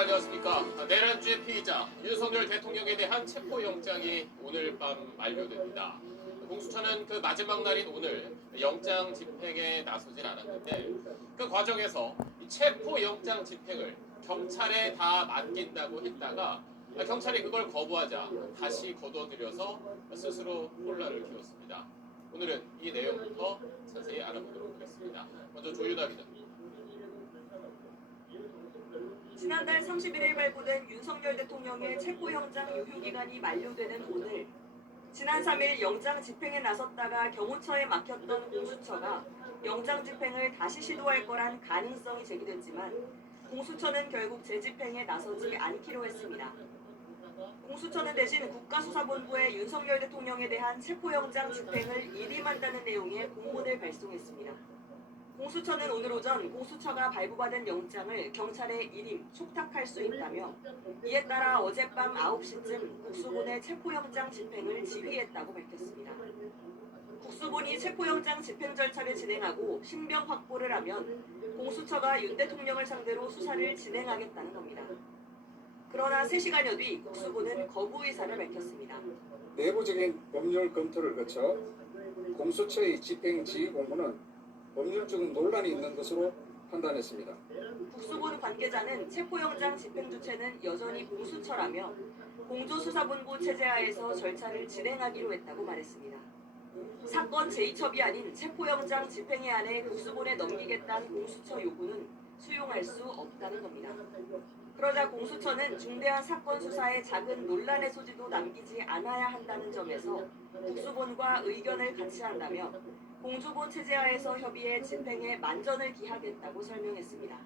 안녕하십니까. 내란죄 피의자 윤석열 대통령에 대한 체포영장이 오늘 밤 만료됩니다. 공수처는 그 마지막 날인 오늘 영장 집행에 나서질 않았는데 그 과정에서 이 체포영장 집행을 경찰에 다 맡긴다고 했다가 경찰이 그걸 거부하자 다시 거둬들여서 스스로 혼란을 키웠습니다. 오늘은 이 내용부터 자세히 알아보도록 하겠습니다. 먼저 조윤아 기자. 지난달 31일 발부된 윤석열 대통령의 체포영장 유효기간이 만료되는 오늘, 지난 3일 영장 집행에 나섰다가 경호처에 막혔던 공수처가 영장 집행을 다시 시도할 거란 가능성이 제기됐지만 공수처는 결국 재집행에 나서지 않기로 했습니다. 공수처는 대신 국가수사본부에 윤석열 대통령에 대한 체포영장 집행을 일임한다는 내용의 공문을 발송했습니다. 공수처는 오늘 오전 공수처가 발부받은 영장을 경찰에 일임, 촉탁할 수 있다며 이에 따라 어젯밤 9시쯤 국수본의 체포영장 집행을 지휘했다고 밝혔습니다. 국수본이 체포영장 집행 절차를 진행하고 신병 확보를 하면 공수처가 윤 대통령을 상대로 수사를 진행하겠다는 겁니다. 그러나 3시간여 뒤 국수본은 거부 의사를 밝혔습니다. 내부적인 법률 검토를 거쳐 공수처의 집행 지휘 공문은 법률적 논란이 있는 것으로 판단했습니다. 국수본 관계자는 체포영장 집행 주체는 여전히 공수처라며 공조수사본부 체제하에서 절차를 진행하기로 했다고 말했습니다. 사건 제2첩이 아닌 체포영장 집행에 한해 국수본에 넘기겠다는 공수처 요구는 수용할 수 없다는 겁니다. 그러자 공수처는 중대한 사건 수사에 작은 논란의 소지도 남기지 않아야 한다는 점에서 국수본과 의견을 같이 한다며 공조본 체제하에서 협의해 집행에 만전을 기하겠다고 설명했습니다.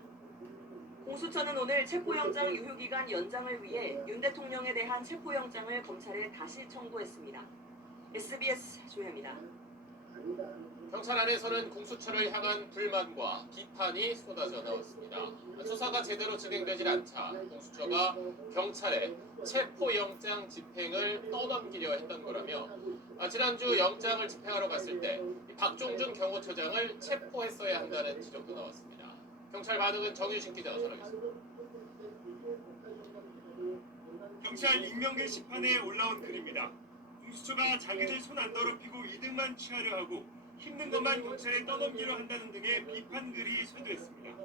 공수처는 오늘 체포영장 유효기간 연장을 위해 윤 대통령에 대한 체포영장을 검찰에 다시 청구했습니다. SBS 조현입니다. 경찰 안에서는 공수처를 향한 불만과 비판이 쏟아져 나왔습니다. 수사가 제대로 진행되질 않자 공수처가 경찰에 체포영장 집행을 떠넘기려 했던 거라며 지난주 영장을 집행하러 갔을 때 박종준 경호처장을 체포했어야 한다는 지적도 나왔습니다. 경찰 반응은 정유신 기자가 전하겠습니다. 경찰 익명 게시판에 올라온 글입니다. 공수처가 자기들 손 안 더럽히고 이득만 취하려 하고 힘든 것만 경찰에 떠넘기려 한다는 등의 비판글이 쇄도했습니다.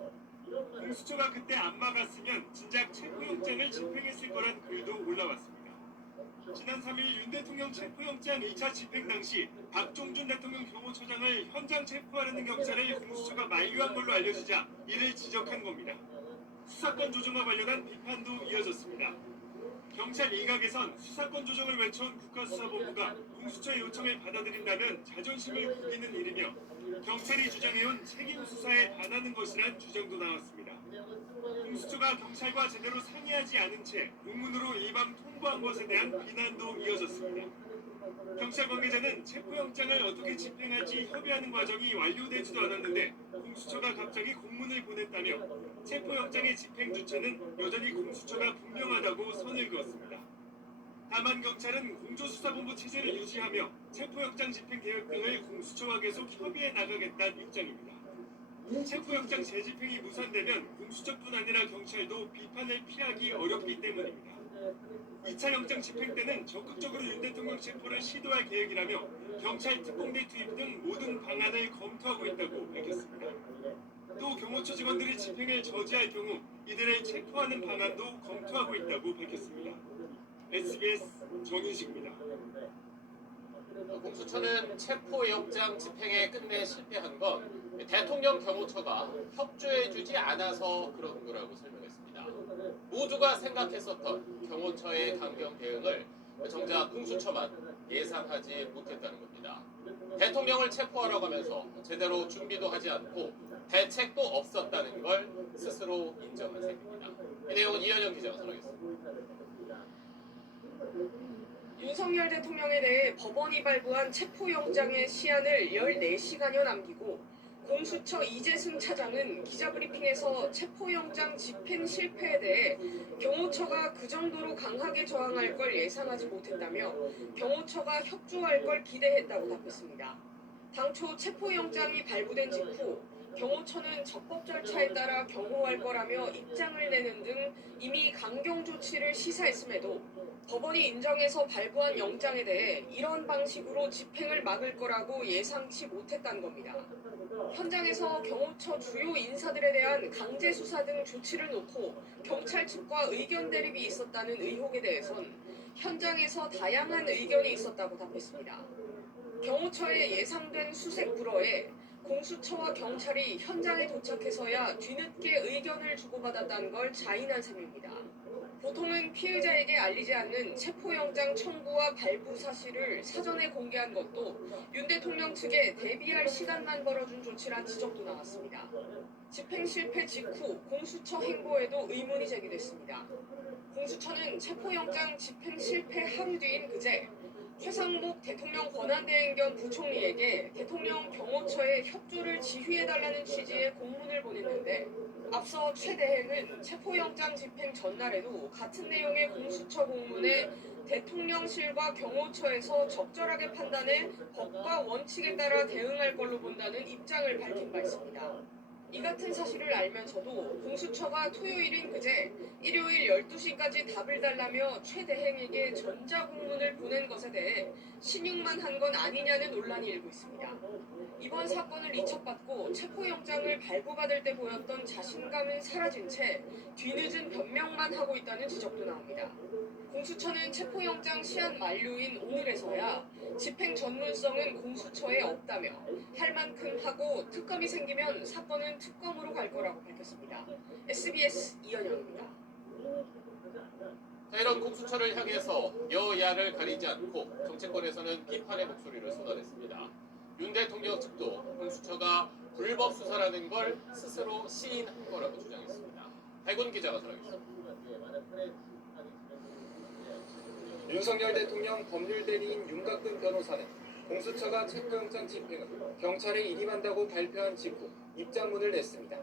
공수처가 그때 안 막았으면 진작 체포영장을 집행했을 거란 글도 올라왔습니다. 지난 3일 윤 대통령 체포영장 2차 집행 당시 박종준 대통령 경호처장을 현장 체포하려는 경찰을 공수처가 만류한 걸로 알려지자 이를 지적한 겁니다. 수사권 조정과 관련한 비판도 이어졌습니다. 경찰 일각에선 수사권 조정을 외쳐온 국가수사본부가 공수처의 요청을 받아들인다면 자존심을 구기는 일이며 경찰이 주장해온 책임 수사에 반하는 것이란 주장도 나왔습니다. 공수처가 경찰과 제대로 상의하지 않은 채 공문으로 일방 통보한 것에 대한 비난도 이어졌습니다. 경찰 관계자는 체포영장을 어떻게 집행할지 협의하는 과정이 완료되지도 않았는데 공수처가 갑자기 공문을 보냈다며 체포영장의 집행 주체는 여전히 공수처가 분명하다고 선을 그었습니다. 다만 경찰은 공조수사본부 체제를 유지하며 체포영장 집행 계획 등을 공수처와 계속 협의해 나가겠다는 입장입니다. 체포영장 재집행이 무산되면 공수처뿐 아니라 경찰도 비판을 피하기 어렵기 때문입니다. 2차 영장 집행 때는 적극적으로 윤 대통령 체포를 시도할 계획이라며 경찰 특공대 투입 등 모든 방안을 검토하고 있다고 밝혔습니다. 또 경호처 직원들이 집행을 저지할 경우 이들을 체포하는 방안도 검토하고 있다고 밝혔습니다. SBS 정윤식입니다. 공수처는 체포영장 집행에 끝내 실패한 건 대통령 경호처가 협조해주지 않아서 그런 거라고 설명했습니다. 모두가 생각했었던 경호처의 강경 대응을 정작 공수처만 예상하지 못했다는 겁니다. 대통령을 체포하라고 하면서 제대로 준비도 하지 않고 대책도 없었다는 걸 스스로 인정한 셈입니다. 이 내용은 이현영 기자가 전하겠습니다. 윤석열 대통령에 대해 법원이 발부한 체포영장의 시한을 14시간여 남기고 공수처 이재승 차장은 기자브리핑에서 체포영장 집행 실패에 대해 경호처가 그 정도로 강하게 저항할 걸 예상하지 못했다며 경호처가 협조할 걸 기대했다고 답했습니다. 당초 체포영장이 발부된 직후 경호처는 적법 절차에 따라 경호할 거라며 입장을 내는 등 이미 강경 조치를 시사했음에도 법원이 인정해서 발부한 영장에 대해 이런 방식으로 집행을 막을 거라고 예상치 못했다는 겁니다. 현장에서 경호처 주요 인사들에 대한 강제 수사 등 조치를 놓고 경찰 측과 의견 대립이 있었다는 의혹에 대해선 현장에서 다양한 의견이 있었다고 답했습니다. 경호처의 예상된 수색 불허에 공수처와 경찰이 현장에 도착해서야 뒤늦게 의견을 주고받았다는 걸 자인한 셈입니다. 보통은 피의자에게 알리지 않는 체포영장 청구와 발부 사실을 사전에 공개한 것도 윤 대통령 측에 대비할 시간만 벌어준 조치란 지적도 나왔습니다. 집행 실패 직후 공수처 행보에도 의문이 제기됐습니다. 공수처는 체포영장 집행 실패 하루 뒤인 그제 최상목 대통령 권한대행견 부총리에게 대통령 경호처에 협조를 지휘해달라는 취지의 공문을 보냈는데 앞서 최 대행은 체포영장 집행 전날에도 같은 내용의 공수처 공문에 대통령실과 경호처에서 적절하게 판단해 법과 원칙에 따라 대응할 걸로 본다는 입장을 밝힌 바 있습니다. 이 같은 사실을 알면서도 공수처가 토요일인 그제 일요일 12시까지 답을 달라며 최 대행에게 전자공문을 보낸 것에 대해 신용만 한 건 아니냐는 논란이 일고 있습니다. 이번 사건을 이첩받고 체포영장을 발부받을 때 보였던 자신감은 사라진 채 뒤늦은 변명만 하고 있다는 지적도 나옵니다. 공수처는 체포영장 시한 만료인 오늘에서야 집행 전문성은 공수처에 없다며 할 만큼 하고 특검이 생기면 사건은 특검으로 갈 거라고 밝혔습니다. SBS 이현영입니다. 자, 이런 공수처를 향해서 여야를 가리지 않고 정치권에서는 비판의 목소리를 쏟아냈습니다. 윤 대통령 측도 공수처가 불법 수사라는 걸 스스로 시인한 거라고 주장했습니다. 백운 기자가 전하겠습니다. 윤석열 대통령 법률대리인 윤곽근 변호사는 공수처가 체포영장 집행을 경찰에 일임한다고 발표한 직후 입장문을 냈습니다.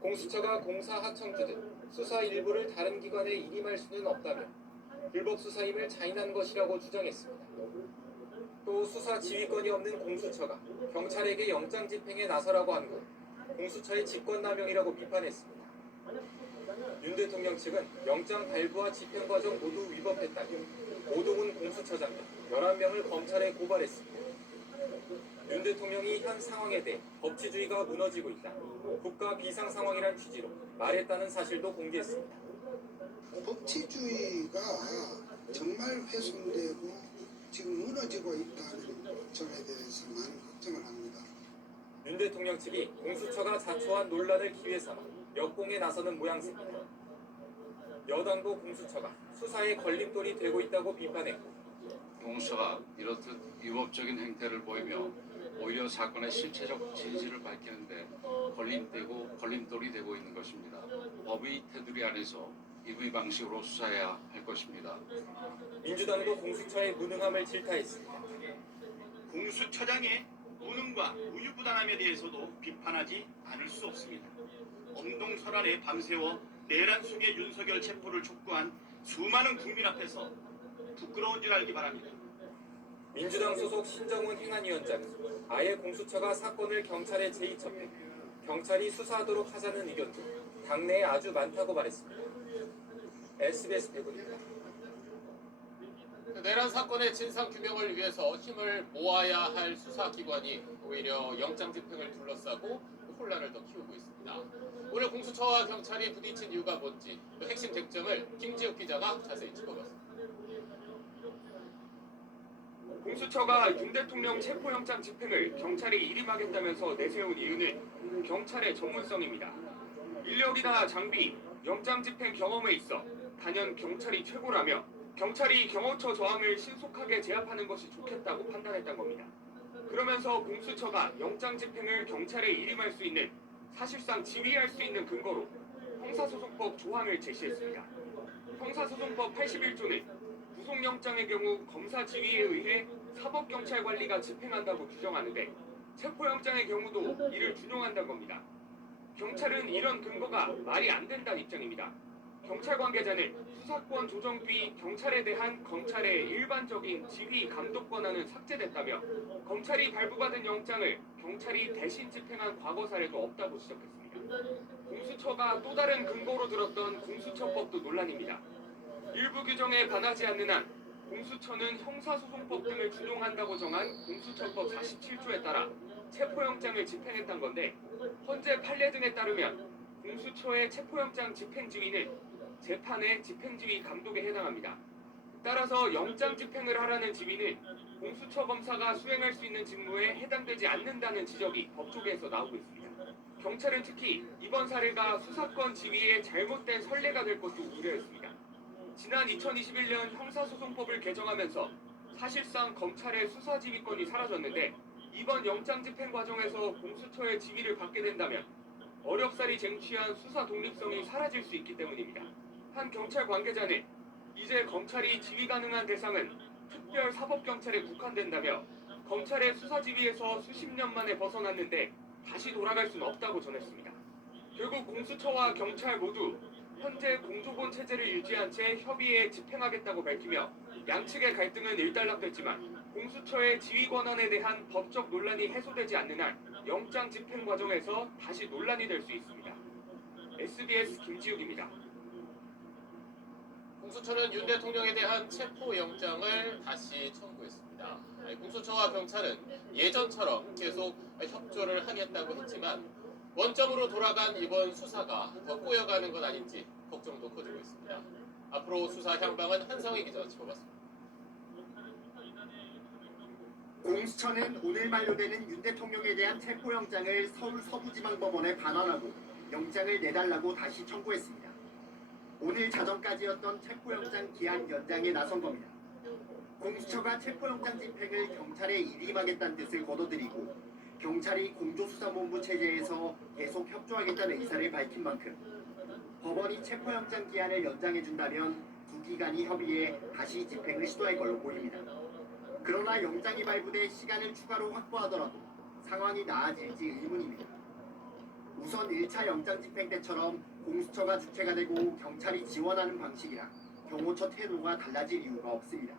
공수처가 공사 하청주 등 수사 일부를 다른 기관에 일임할 수는 없다며 불법 수사임을 자인한 것이라고 주장했습니다. 또 수사 지휘권이 없는 공수처가 경찰에게 영장 집행에 나서라고 한 건 공수처의 직권남용이라고 비판했습니다. 윤 대통령 측은 영장 발부와 집행 과정 모두 위법했다며 오동훈 공수처장 등 11명을 검찰에 고발했습니다. 윤 대통령이 현 상황에 대해 법치주의가 무너지고 있다, 국가 비상 상황이란 취지로 말했다는 사실도 공개했습니다. 법치주의가 정말 훼손되고 지금 무너지고 있다는 점에 대해서 많은 걱정을 합니다. 윤 대통령 측이 공수처가 자초한 논란을 기회 삼아 역공에 나서는 모양새입니다. 여당도 공수처가 수사에 걸림돌이 되고 있다고 비판했고, 공수처가 이렇듯 위법적인 행태를 보이며 오히려 사건의 실체적 진실을 밝히는데 걸림돌이 되고 있는 것입니다. 법의 테두리 안에서 이의 방식으로 수사해야 할 것입니다. 민주당도 공수처의 무능함을 질타했습니다. 공수처장의 무능과 우유부단함에 대해서도 비판하지 않을 수 없습니다. 엄동설안에 밤새워 내란 속의 윤석열 체포를 촉구한 수많은 국민 앞에서 부끄러운 줄 알기 바랍니다. 민주당 소속 신정훈 행안위원장은 아예 공수처가 사건을 경찰에 재이첩해 경찰이 수사하도록 하자는 의견도 당내에 아주 많다고 말했습니다. SBS 백운입니다. 내란 사건의 진상 규명을 위해서 힘을 모아야 할 수사기관이 오히려 영장 집행을 둘러싸고 혼란을 더 키우고 있습니다. 오늘 공수처와 경찰이 부딪힌 이유가 뭔지 그 핵심 쟁점을 김지욱 기자가 자세히 짚어봤습니다. 공수처가 윤 대통령 체포영장 집행을 경찰에 일임하겠다면서 내세운 이유는 경찰의 전문성입니다. 인력이나 장비, 영장 집행 경험에 있어 단연 경찰이 최고라며 경찰이 경호처 저항을 신속하게 제압하는 것이 좋겠다고 판단했던 겁니다. 그러면서 공수처가 영장 집행을 경찰에 일임할 수 있는, 사실상 지휘할 수 있는 근거로 형사소송법 조항을 제시했습니다. 형사소송법 81조는 구속영장의 경우 검사 지휘에 의해 사법경찰관리가 집행한다고 규정하는데 체포영장의 경우도 이를 준용한다는 겁니다. 경찰은 이런 근거가 말이 안 된다는 입장입니다. 경찰 관계자는 수사권 조정 뒤 경찰에 대한 검찰의 일반적인 지휘 감독 권한은 삭제됐다며 검찰이 발부받은 영장을 경찰이 대신 집행한 과거 사례도 없다고 지적했습니다. 공수처가 또 다른 근거로 들었던 공수처법도 논란입니다. 일부 규정에 반하지 않는 한 공수처는 형사소송법 등을 준용한다고 정한 공수처법 47조에 따라 체포영장을 집행했던 건데 헌재 판례 등에 따르면 공수처의 체포영장 집행지휘는 재판의 집행지휘 감독에 해당합니다. 따라서 영장 집행을 하라는 지휘는 공수처 검사가 수행할 수 있는 직무에 해당되지 않는다는 지적이 법조계에서 나오고 있습니다. 경찰은 특히 이번 사례가 수사권 지휘의 잘못된 선례가 될 것도 우려했습니다. 지난 2021년 형사소송법을 개정하면서 사실상 검찰의 수사지휘권이 사라졌는데 이번 영장 집행 과정에서 공수처의 지휘를 받게 된다면 어렵사리 쟁취한 수사 독립성이 사라질 수 있기 때문입니다. 한 경찰 관계자는 이제 검찰이 지휘 가능한 대상은 특별사법경찰에 국한된다며 검찰의 수사지휘에서 수십 년 만에 벗어났는데 다시 돌아갈 수는 없다고 전했습니다. 결국 공수처와 경찰 모두 현재 공조본 체제를 유지한 채 협의에 집행하겠다고 밝히며 양측의 갈등은 일단락됐지만 공수처의 지휘 권한에 대한 법적 논란이 해소되지 않는 한 영장 집행 과정에서 다시 논란이 될 수 있습니다. SBS 김지욱입니다. 공수처는 윤 대통령에 대한 체포영장을 다시 청구했습니다. 공수처와 경찰은 예전처럼 계속 협조를 하겠다고 했지만 원점으로 돌아간 이번 수사가 더 꼬여가는 건 아닌지 걱정도 커지고 있습니다. 앞으로 수사 향방은 한성희 기자가 짚어봤습니다. 공수처는 오늘 만료되는 윤 대통령에 대한 체포영장을 서울 서부지방법원에 반환하고 영장을 내달라고 다시 청구했습니다. 오늘 자정까지였던 체포영장 기한 연장에 나선 겁니다. 공수처가 체포영장 집행을 경찰에 일임하겠다는 뜻을 거둬들이고 경찰이 공조수사본부 체제에서 계속 협조하겠다는 의사를 밝힌 만큼 법원이 체포영장 기한을 연장해준다면 두 기관이 협의해 다시 집행을 시도할 걸로 보입니다. 그러나 영장이 발부돼 시간을 추가로 확보하더라도 상황이 나아질지 의문입니다. 우선 1차 영장 집행 때처럼 공수처가 주체가 되고 경찰이 지원하는 방식이라 경호처 태도가 달라질 이유가 없습니다.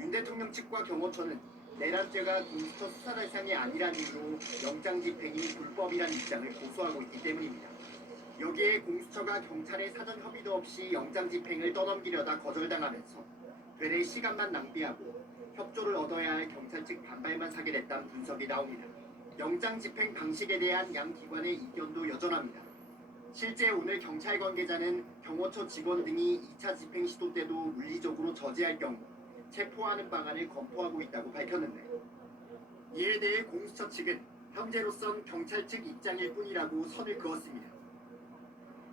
윤 대통령 측과 경호처는 내란죄가 공수처 수사 대상이 아니란 이유로 영장 집행이 불법이란 입장을 고수하고 있기 때문입니다. 여기에 공수처가 경찰의 사전 협의도 없이 영장 집행을 떠넘기려다 거절당하면서 되레 시간만 낭비하고 협조를 얻어야 할 경찰 측 반발만 사게 됐다는 분석이 나옵니다. 영장 집행 방식에 대한 양 기관의 이견도 여전합니다. 실제 오늘 경찰 관계자는 경호처 직원 등이 2차 집행 시도 때도 물리적으로 저지할 경우 체포하는 방안을 검토하고 있다고 밝혔는데 이에 대해 공수처 측은 현재로선 경찰 측 입장일 뿐이라고 선을 그었습니다.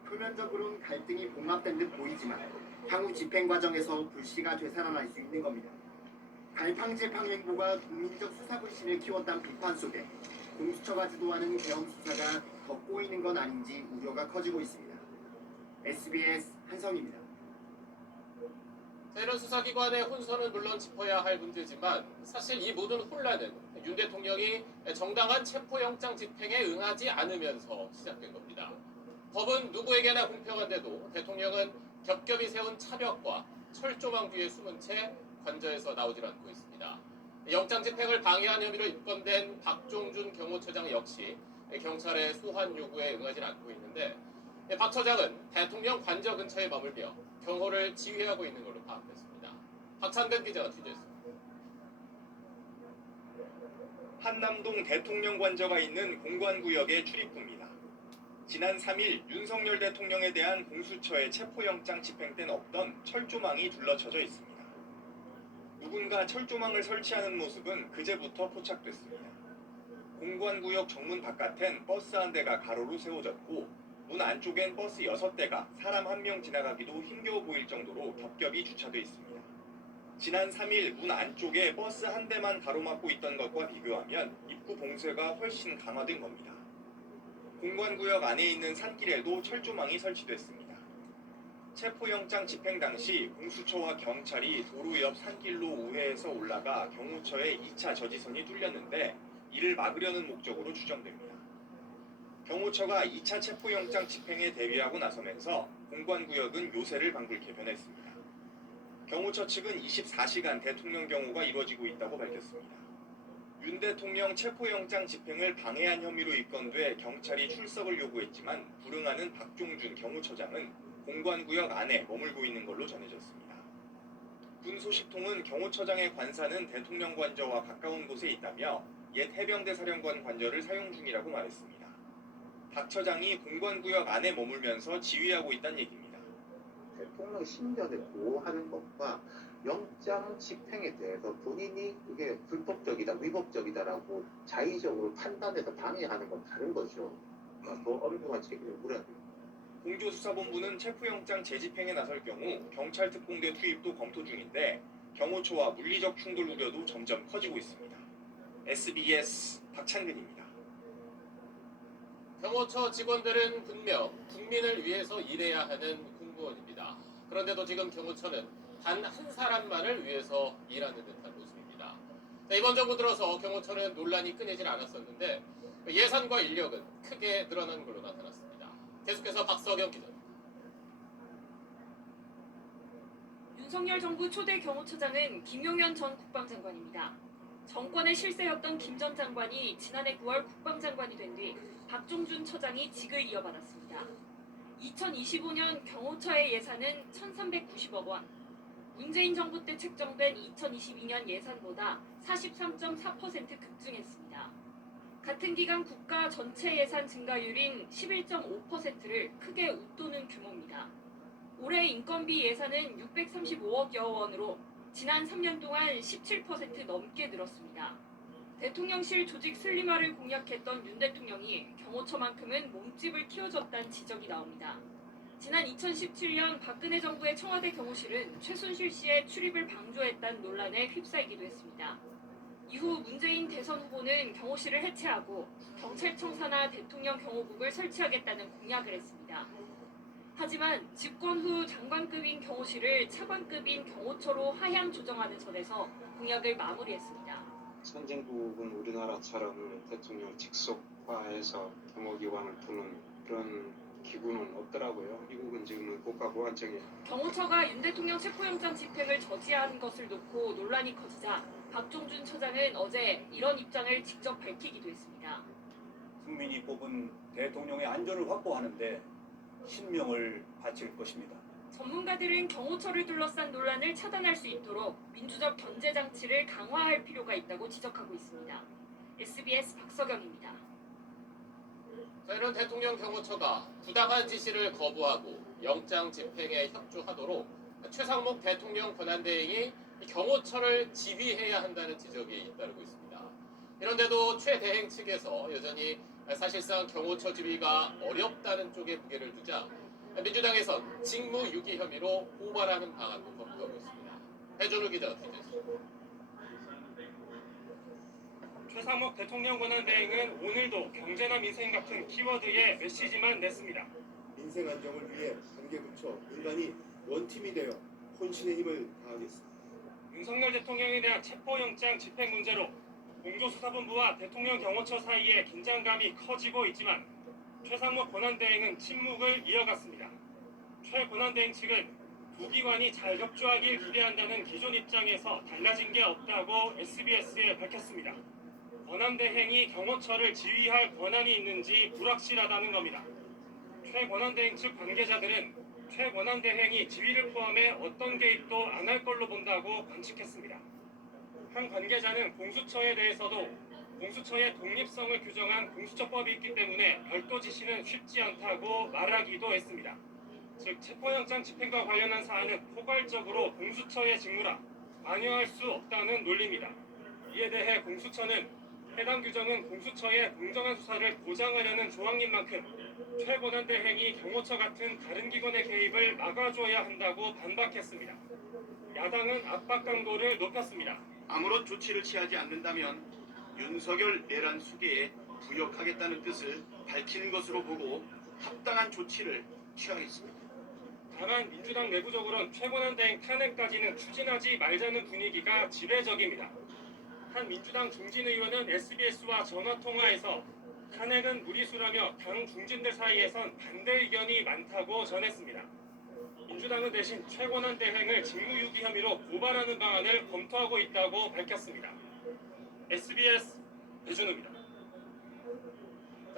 표면적으로는 갈등이 봉합된 듯 보이지만 향후 집행 과정에서 불씨가 되살아날 수 있는 겁니다. 갈팡질팡 행보가 국민적 수사 불신을 키웠다는 비판 속에 공수처가 주도하는 계엄 수사가 더 꼬이는 건 아닌지 우려가 커지고 있습니다. SBS 한성입니다. 이런 수사기관의 혼선은 물론 짚어야 할 문제지만 사실 이 모든 혼란은 윤 대통령이 정당한 체포영장 집행에 응하지 않으면서 시작된 겁니다. 법은 누구에게나 공평한데도 대통령은 겹겹이 세운 차벽과 철조망 뒤에 숨은 채 관저에서 나오질 않고 있습니다. 영장 집행을 방해한 혐의로 입건된 박종준 경호처장 역시 경찰의 소환 요구에 응하지 않고 있는데 박 처장은 대통령 관저 근처에 머물며 경호를 지휘하고 있는 걸로 파악됐습니다. 박찬근 기자가 취재했습니다. 한남동 대통령 관저가 있는 공관구역의 출입구입니다. 지난 3일 윤석열 대통령에 대한 공수처의 체포영장 집행 때는 없던 철조망이 둘러쳐져 있습니다. 누군가 철조망을 설치하는 모습은 그제부터 포착됐습니다. 공관구역 정문 바깥엔 버스 한 대가 가로로 세워졌고 문 안쪽엔 버스 6대가 사람 1명 지나가기도 힘겨워 보일 정도로 겹겹이 주차돼 있습니다. 지난 3일 문 안쪽에 버스 한 대만 가로막고 있던 것과 비교하면 입구 봉쇄가 훨씬 강화된 겁니다. 공관구역 안에 있는 산길에도 철조망이 설치됐습니다. 체포영장 집행 당시 공수처와 경찰이 도로 옆 산길로 우회해서 올라가 경호처의 2차 저지선이 뚫렸는데 이를 막으려는 목적으로 추정됩니다. 경호처가 2차 체포영장 집행에 대비하고 나서면서 공관구역은 요새를 방불케 변했습니다. 경호처 측은 24시간 대통령 경호가 이루어지고 있다고 밝혔습니다. 윤 대통령 체포영장 집행을 방해한 혐의로 입건돼 경찰이 출석을 요구했지만 불응하는 박종준 경호처장은 공관구역 안에 머물고 있는 걸로 전해졌습니다. 군 소식통은 경호처장의 관사는 대통령 관저와 가까운 곳에 있다며 옛 해병대 사령관 관저를 사용 중이라고 말했습니다. 박 처장이 공관구역 안에 머물면서 지휘하고 있다는 얘기입니다. 대통령 신변을 보호하는 것과 영장 집행에 대해서 본인이 그게 불법적이다, 위법적이다라고 자의적으로 판단해서 방해하는 건 다른 거죠. 더 엄중한 책임을 물어야 됩니다. 공조수사본부는 체포영장 재집행에 나설 경우 경찰 특공대 투입도 검토 중인데 경호처와 물리적 충돌 우려도 점점 커지고 있습니다. SBS 박찬근입니다. 경호처 직원들은 분명 국민을 위해서 일해야 하는 공무원입니다. 그런데도 지금 경호처는 단 한 사람만을 위해서 일하는 듯한 모습입니다. 자, 이번 정부 들어서 경호처는 논란이 끊이질 않았었는데 예산과 인력은 크게 늘어난 걸로 나타났습니다. 계속해서 박서경 기자. 윤석열 정부 초대 경호처장은 김용현 전 국방장관입니다. 정권의 실세였던 김 전 장관이 지난해 9월 국방장관이 된 뒤 박종준 처장이 직을 이어받았습니다. 2025년 경호처의 예산은 1,390억 원, 문재인 정부 때 책정된 2022년 예산보다 43.4% 급증했습니다. 같은 기간 국가 전체 예산 증가율인 11.5%를 크게 웃도는 규모입니다. 올해 인건비 예산은 635억여 원으로 지난 3년 동안 17% 넘게 늘었습니다. 대통령실 조직 슬림화를 공약했던 윤 대통령이 경호처만큼은 몸집을 키워줬다는 지적이 나옵니다. 지난 2017년 박근혜 정부의 청와대 경호실은 최순실 씨의 출입을 방조했다는 논란에 휩싸이기도 했습니다. 이후 문재인 대선 후보는 경호실을 해체하고 경찰청 산하 대통령 경호국을 설치하겠다는 공약을 했습니다. 하지만 집권 후 장관급인 경호실을 차관급인 경호처로 하향 조정하는 선에서 공약을 마무리했습니다. 선진국은 우리나라처럼 대통령 직속화해서 경호기관을 두는 그런 기구는 없더라고요. 미국은 지금은 국가보안청에 경호처가 윤 대통령 체포영장 집행을 저지한 것을 놓고 논란이 커지자 박종준 처장은 어제 이런 입장을 직접 밝히기도 했습니다. 국민이 뽑은 대통령의 안전을 확보하는데 신명을 바칠 것입니다. 전문가들은 경호처를 둘러싼 논란을 차단할 수 있도록 민주적 견제 장치를 강화할 필요가 있다고 지적하고 있습니다. SBS 박서경입니다. 자, 이런 대통령 경호처가 부당한 지시를 거부하고 영장 집행에 협조하도록 최상목 대통령 권한대행이 경호처를 지휘해야 한다는 지적이 잇따르고 있습니다. 이런데도 최 대행 측에서 여전히 사실상 경호처 지휘가 어렵다는 쪽에 무게를 두자 민주당에선 직무유기 혐의로 고발하는 방안도 검토하고 있습니다. 배준우 기자가 취재했습니다. 최상목 대통령 권한대행은 오늘도 경제나 민생 같은 키워드의 메시지만 냈습니다. 민생 안정을 위해 관계 부처 민간이 원팀이 되어 혼신의 힘을 다하겠습니다. 윤석열 대통령에 대한 체포영장 집행 문제로 공조수사본부와 대통령 경호처 사이에 긴장감이 커지고 있지만 최상목 권한대행은 침묵을 이어갔습니다. 최 권한대행 측은 두 기관이 잘 협조하길 기대한다는 기존 입장에서 달라진 게 없다고 SBS에 밝혔습니다. 권한대행이 경호처를 지휘할 권한이 있는지 불확실하다는 겁니다. 최 권한대행 측 관계자들은 최 권한대행이 지휘를 포함해 어떤 개입도 안 할 걸로 본다고 관측했습니다. 한 관계자는 공수처에 대해서도 공수처의 독립성을 규정한 공수처법이 있기 때문에 별도 지시는 쉽지 않다고 말하기도 했습니다. 즉 체포영장 집행과 관련한 사안은 포괄적으로 공수처의 직무라 관여할 수 없다는 논리입니다. 이에 대해 공수처는 해당 규정은 공수처의 공정한 수사를 보장하려는 조항인 만큼 최 권한대행이 경호처 같은 다른 기관의 개입을 막아줘야 한다고 반박했습니다. 야당은 압박 강도를 높였습니다. 아무런 조치를 취하지 않는다면 윤석열 내란 수계에 부역하겠다는 뜻을 밝힌 것으로 보고 합당한 조치를 취하겠습니다. 다만 민주당 내부적으로는 최 권한대행 탄핵까지는 추진하지 말자는 분위기가 지배적입니다. 한 민주당 중진 의원은 SBS와 전화통화에서 탄핵은 무리수라며 당 중진들 사이에선 반대 의견이 많다고 전했습니다. 민주당은 대신 최고난 대행을 직무유기 혐의로 고발하는 방안을 검토하고 있다고 밝혔습니다. SBS 배준호입니다.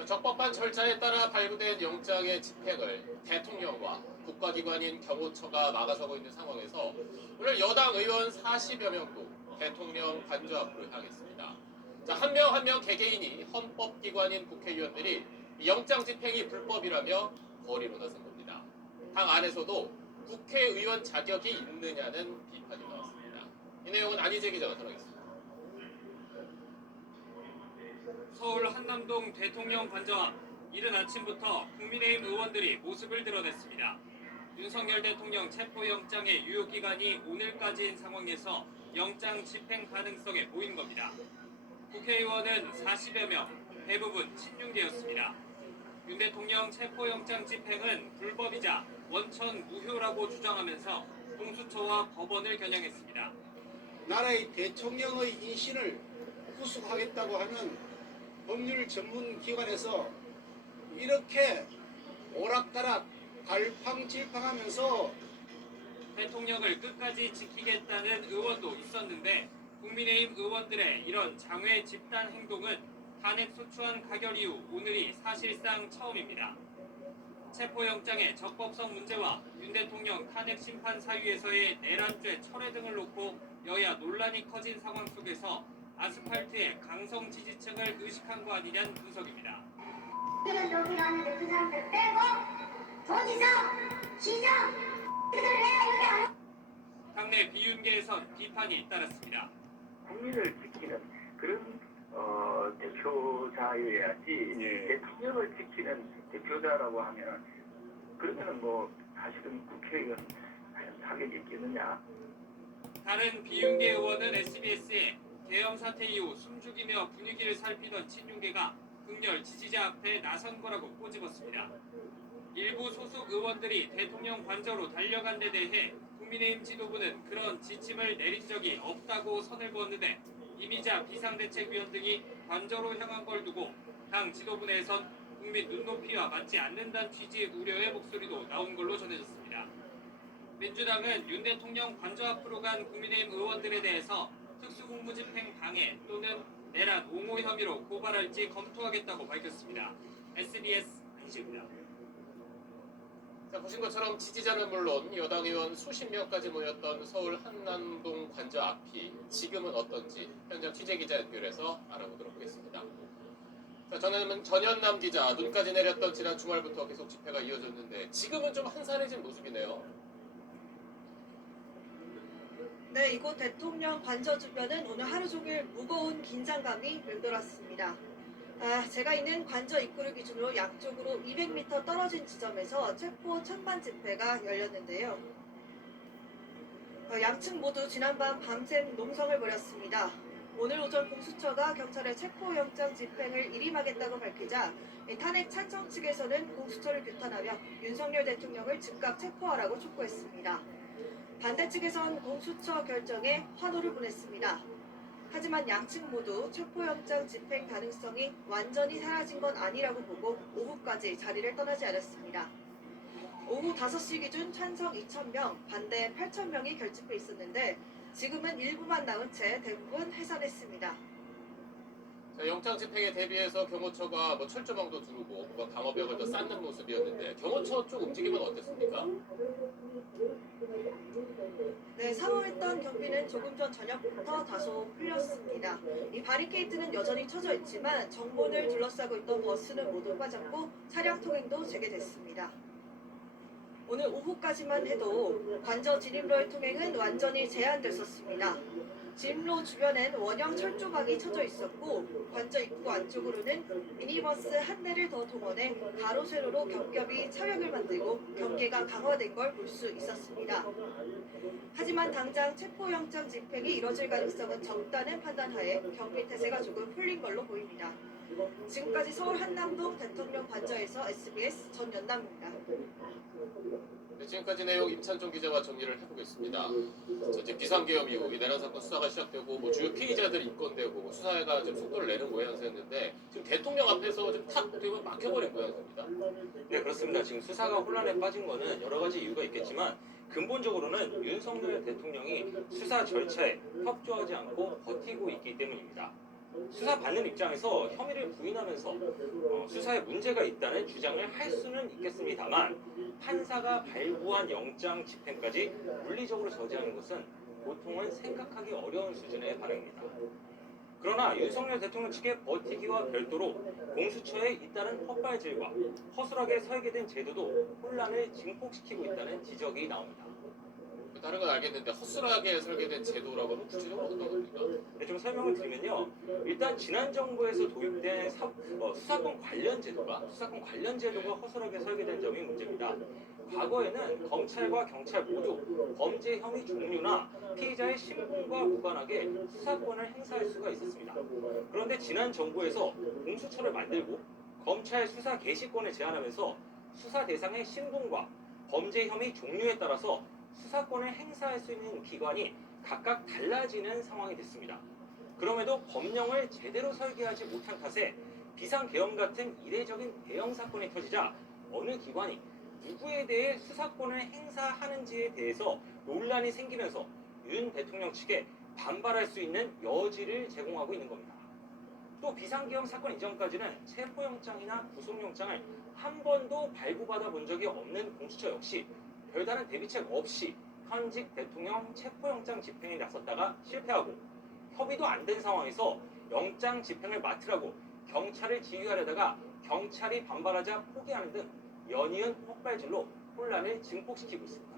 적법한 절차에 따라 발부된 영장의 집행을 대통령과 국가기관인 경호처가 막아서고 있는 상황에서 오늘 여당 의원 40여 명도 대통령 관저 앞으로 향했습니다. 한 명 한 명 개개인이 헌법기관인 국회의원들이 영장 집행이 불법이라며 거리로 나선 겁니다. 당 안에서도 국회의원 자격이 있느냐는 비판이 나왔습니다. 이 내용은 안희재 기자가 전하겠습니다. 서울 한남동 대통령 관저 앞 이른 아침부터 국민의힘 의원들이 모습을 드러냈습니다. 윤석열 대통령 체포영장의 유효기간이 오늘까지인 상황에서 영장 집행 가능성에 보인 겁니다. 국회의원은 40여 명, 대부분 친윤계였습니다. 윤 대통령 체포영장 집행은 불법이자 원천 무효라고 주장하면서 공수처와 법원을 겨냥했습니다. 나라의 대통령의 인신을 구속하겠다고 하는 법률 전문 기관에서 이렇게 오락가락 갈팡질팡하면서 대통령을 끝까지 지키겠다는 의원도 있었는데 국민의힘 의원들의 이런 장외 집단 행동은 탄핵 소추안 가결 이후 오늘이 사실상 처음입니다. 체포영장의 적법성 문제와 윤 대통령 탄핵 심판 사유에서의 내란죄 철회 등을 놓고 여야 논란이 커진 상황 속에서 아스팔트의 강성 지지층을 의식한 거 아니냐는 분석입니다. 우리는 여기 나왔는데 그 사람들 빼고 도지사, 시장, 그들 왜 여기 안 당내 비윤계에선 비판이 잇따랐습니다. 국민을 지키는 그런 대표자여야지 대통령을 지키는 대표자라고 하면 그러면은 뭐 사실은 국회의원 자격이 있겠느냐. 다른 비윤계 의원은 SBS에 계엄 사태 이후 숨죽이며 분위기를 살피던 친윤계가 극렬 지지자 앞에 나선 거라고 꼬집었습니다. 일부 소속 의원들이 대통령 관저로 달려간 데 대해 국민의힘 지도부는 그런 지침을 내린 적이 없다고 선을 그었는데 이미자 비상대책위원 등이 관저로 향한 걸 두고 당 지도부 내에선 국민 눈높이와 맞지 않는다는 취지의 우려의 목소리도 나온 걸로 전해졌습니다. 민주당은 윤 대통령 관저 앞으로 간 국민의힘 의원들에 대해서 특수공무집행 방해 또는 내란 옹호 혐의로 고발할지 검토하겠다고 밝혔습니다. SBS 한시입니다. 보신 것처럼 지지자는 물론 여당 의원 수십 명까지 모였던 서울 한남동 관저 앞이 지금은 어떤지 현장 취재기자 연결해서 알아보도록 하겠습니다. 저는 전현남 기자, 눈까지 내렸던 지난 주말부터 계속 집회가 이어졌는데 지금은 좀 한산해진 모습이네요. 네, 이곳 대통령 관저 주변은 오늘 하루 종일 무거운 긴장감이 맴돌았습니다. 제가 있는 관저 입구를 기준으로 양쪽으로 200m 떨어진 지점에서 체포 천만 집회가 열렸는데요. 양측 모두 지난밤 밤샘 농성을 벌였습니다. 오늘 오전 공수처가 경찰의 체포영장 집행을 일임하겠다고 밝히자 탄핵 찬성 측에서는 공수처를 규탄하며 윤석열 대통령을 즉각 체포하라고 촉구했습니다. 반대 측에선 공수처 결정에 환호를 보냈습니다. 하지만 양측 모두 체포영장 집행 가능성이 완전히 사라진 건 아니라고 보고 오후까지 자리를 떠나지 않았습니다. 오후 5시 기준 찬성 2,000명, 반대 8,000명이 결집해 있었는데 지금은 일부만 남은 채 대부분 해산했습니다. 영장 집행에 대비해서 경호처가 철조망도 두르고 방어벽을 더 쌓는 모습이었는데 경호처 쪽 움직임은 어땠습니까? 네, 상호했던 경비는 조금 전 저녁부터 다소 풀렸습니다. 이 바리케이트는 여전히 쳐져 있지만 정문을 둘러싸고 있던 버스는 모두 빠졌고 차량 통행도 재개됐습니다. 오늘 오후까지만 해도 관저 진입로의 통행은 완전히 제한됐었습니다. 진입로 주변엔 원형 철조망이 쳐져 있었고 관저 입구 안쪽으로는 미니버스 한 대를 더 동원해 가로 세로로 겹겹이 차벽을 만들고 경계가 강화된 걸 볼 수 있었습니다. 하지만 당장 체포영장 집행이 이뤄질 가능성은 적다는 판단하에 경비 태세가 조금 풀린 걸로 보입니다. 지금까지 서울 한남동 대통령 관저에서 SBS 전연남입니다. 네, 지금까지 내용 임찬종 기자와 정리를 해보겠습니다. 이제 비상계엄 이후 이 내란 사건 수사가 시작되고 뭐 주요 피의자들이 입건되고 수사가 좀 속도를 내는 모양새였는데 지금 대통령 앞에서 좀 탁 막혀버린 모양새입니다. 네, 그렇습니다. 지금 수사가 혼란에 빠진 거는 여러 가지 이유가 있겠지만 근본적으로는 윤석열 대통령이 수사 절차에 협조하지 않고 버티고 있기 때문입니다. 수사받는 입장에서 혐의를 부인하면서 수사에 문제가 있다는 주장을 할 수는 있겠습니다만 판사가 발부한 영장 집행까지 물리적으로 저지하는 것은 보통은 생각하기 어려운 수준의 반응입니다. 그러나 윤석열 대통령 측의 버티기와 별도로 공수처에 잇따른 헛발질과 허술하게 설계된 제도도 혼란을 증폭시키고 있다는 지적이 나옵니다. 다른 건 알겠는데 허술하게 설계된 제도라고 하면 구체적으로 어떤 겁니까? 네, 좀 설명을 드리면요. 일단 지난 정부에서 도입된 수사권 관련 제도가 허술하게 설계된 점이 문제입니다. 과거에는 검찰과 경찰 모두 범죄 혐의 종류나 피의자의 신분과 무관하게 수사권을 행사할 수가 있었습니다. 그런데 지난 정부에서 공수처를 만들고 검찰 수사 개시권을 제한하면서 수사 대상의 신분과 범죄 혐의 종류에 따라서 수사권을 행사할 수 있는 기관이 각각 달라지는 상황이 됐습니다. 그럼에도 법령을 제대로 설계하지 못한 탓에 비상계엄 같은 이례적인 대형 사건이 터지자 어느 기관이 누구에 대해 수사권을 행사하는지에 대해서 논란이 생기면서 윤 대통령 측에 반발할 수 있는 여지를 제공하고 있는 겁니다. 또 비상계엄 사건 이전까지는 체포영장이나 구속영장을 한 번도 발부받아 본 적이 없는 공수처 역시 별다른 대비책 없이 현직 대통령 체포영장 집행에 나섰다가 실패하고 협의도 안 된 상황에서 영장 집행을 맡으라고 경찰을 지휘하려다가 경찰이 반발하자 포기하는 등 연이은 헛발질로 혼란을 증폭시키고 있습니다.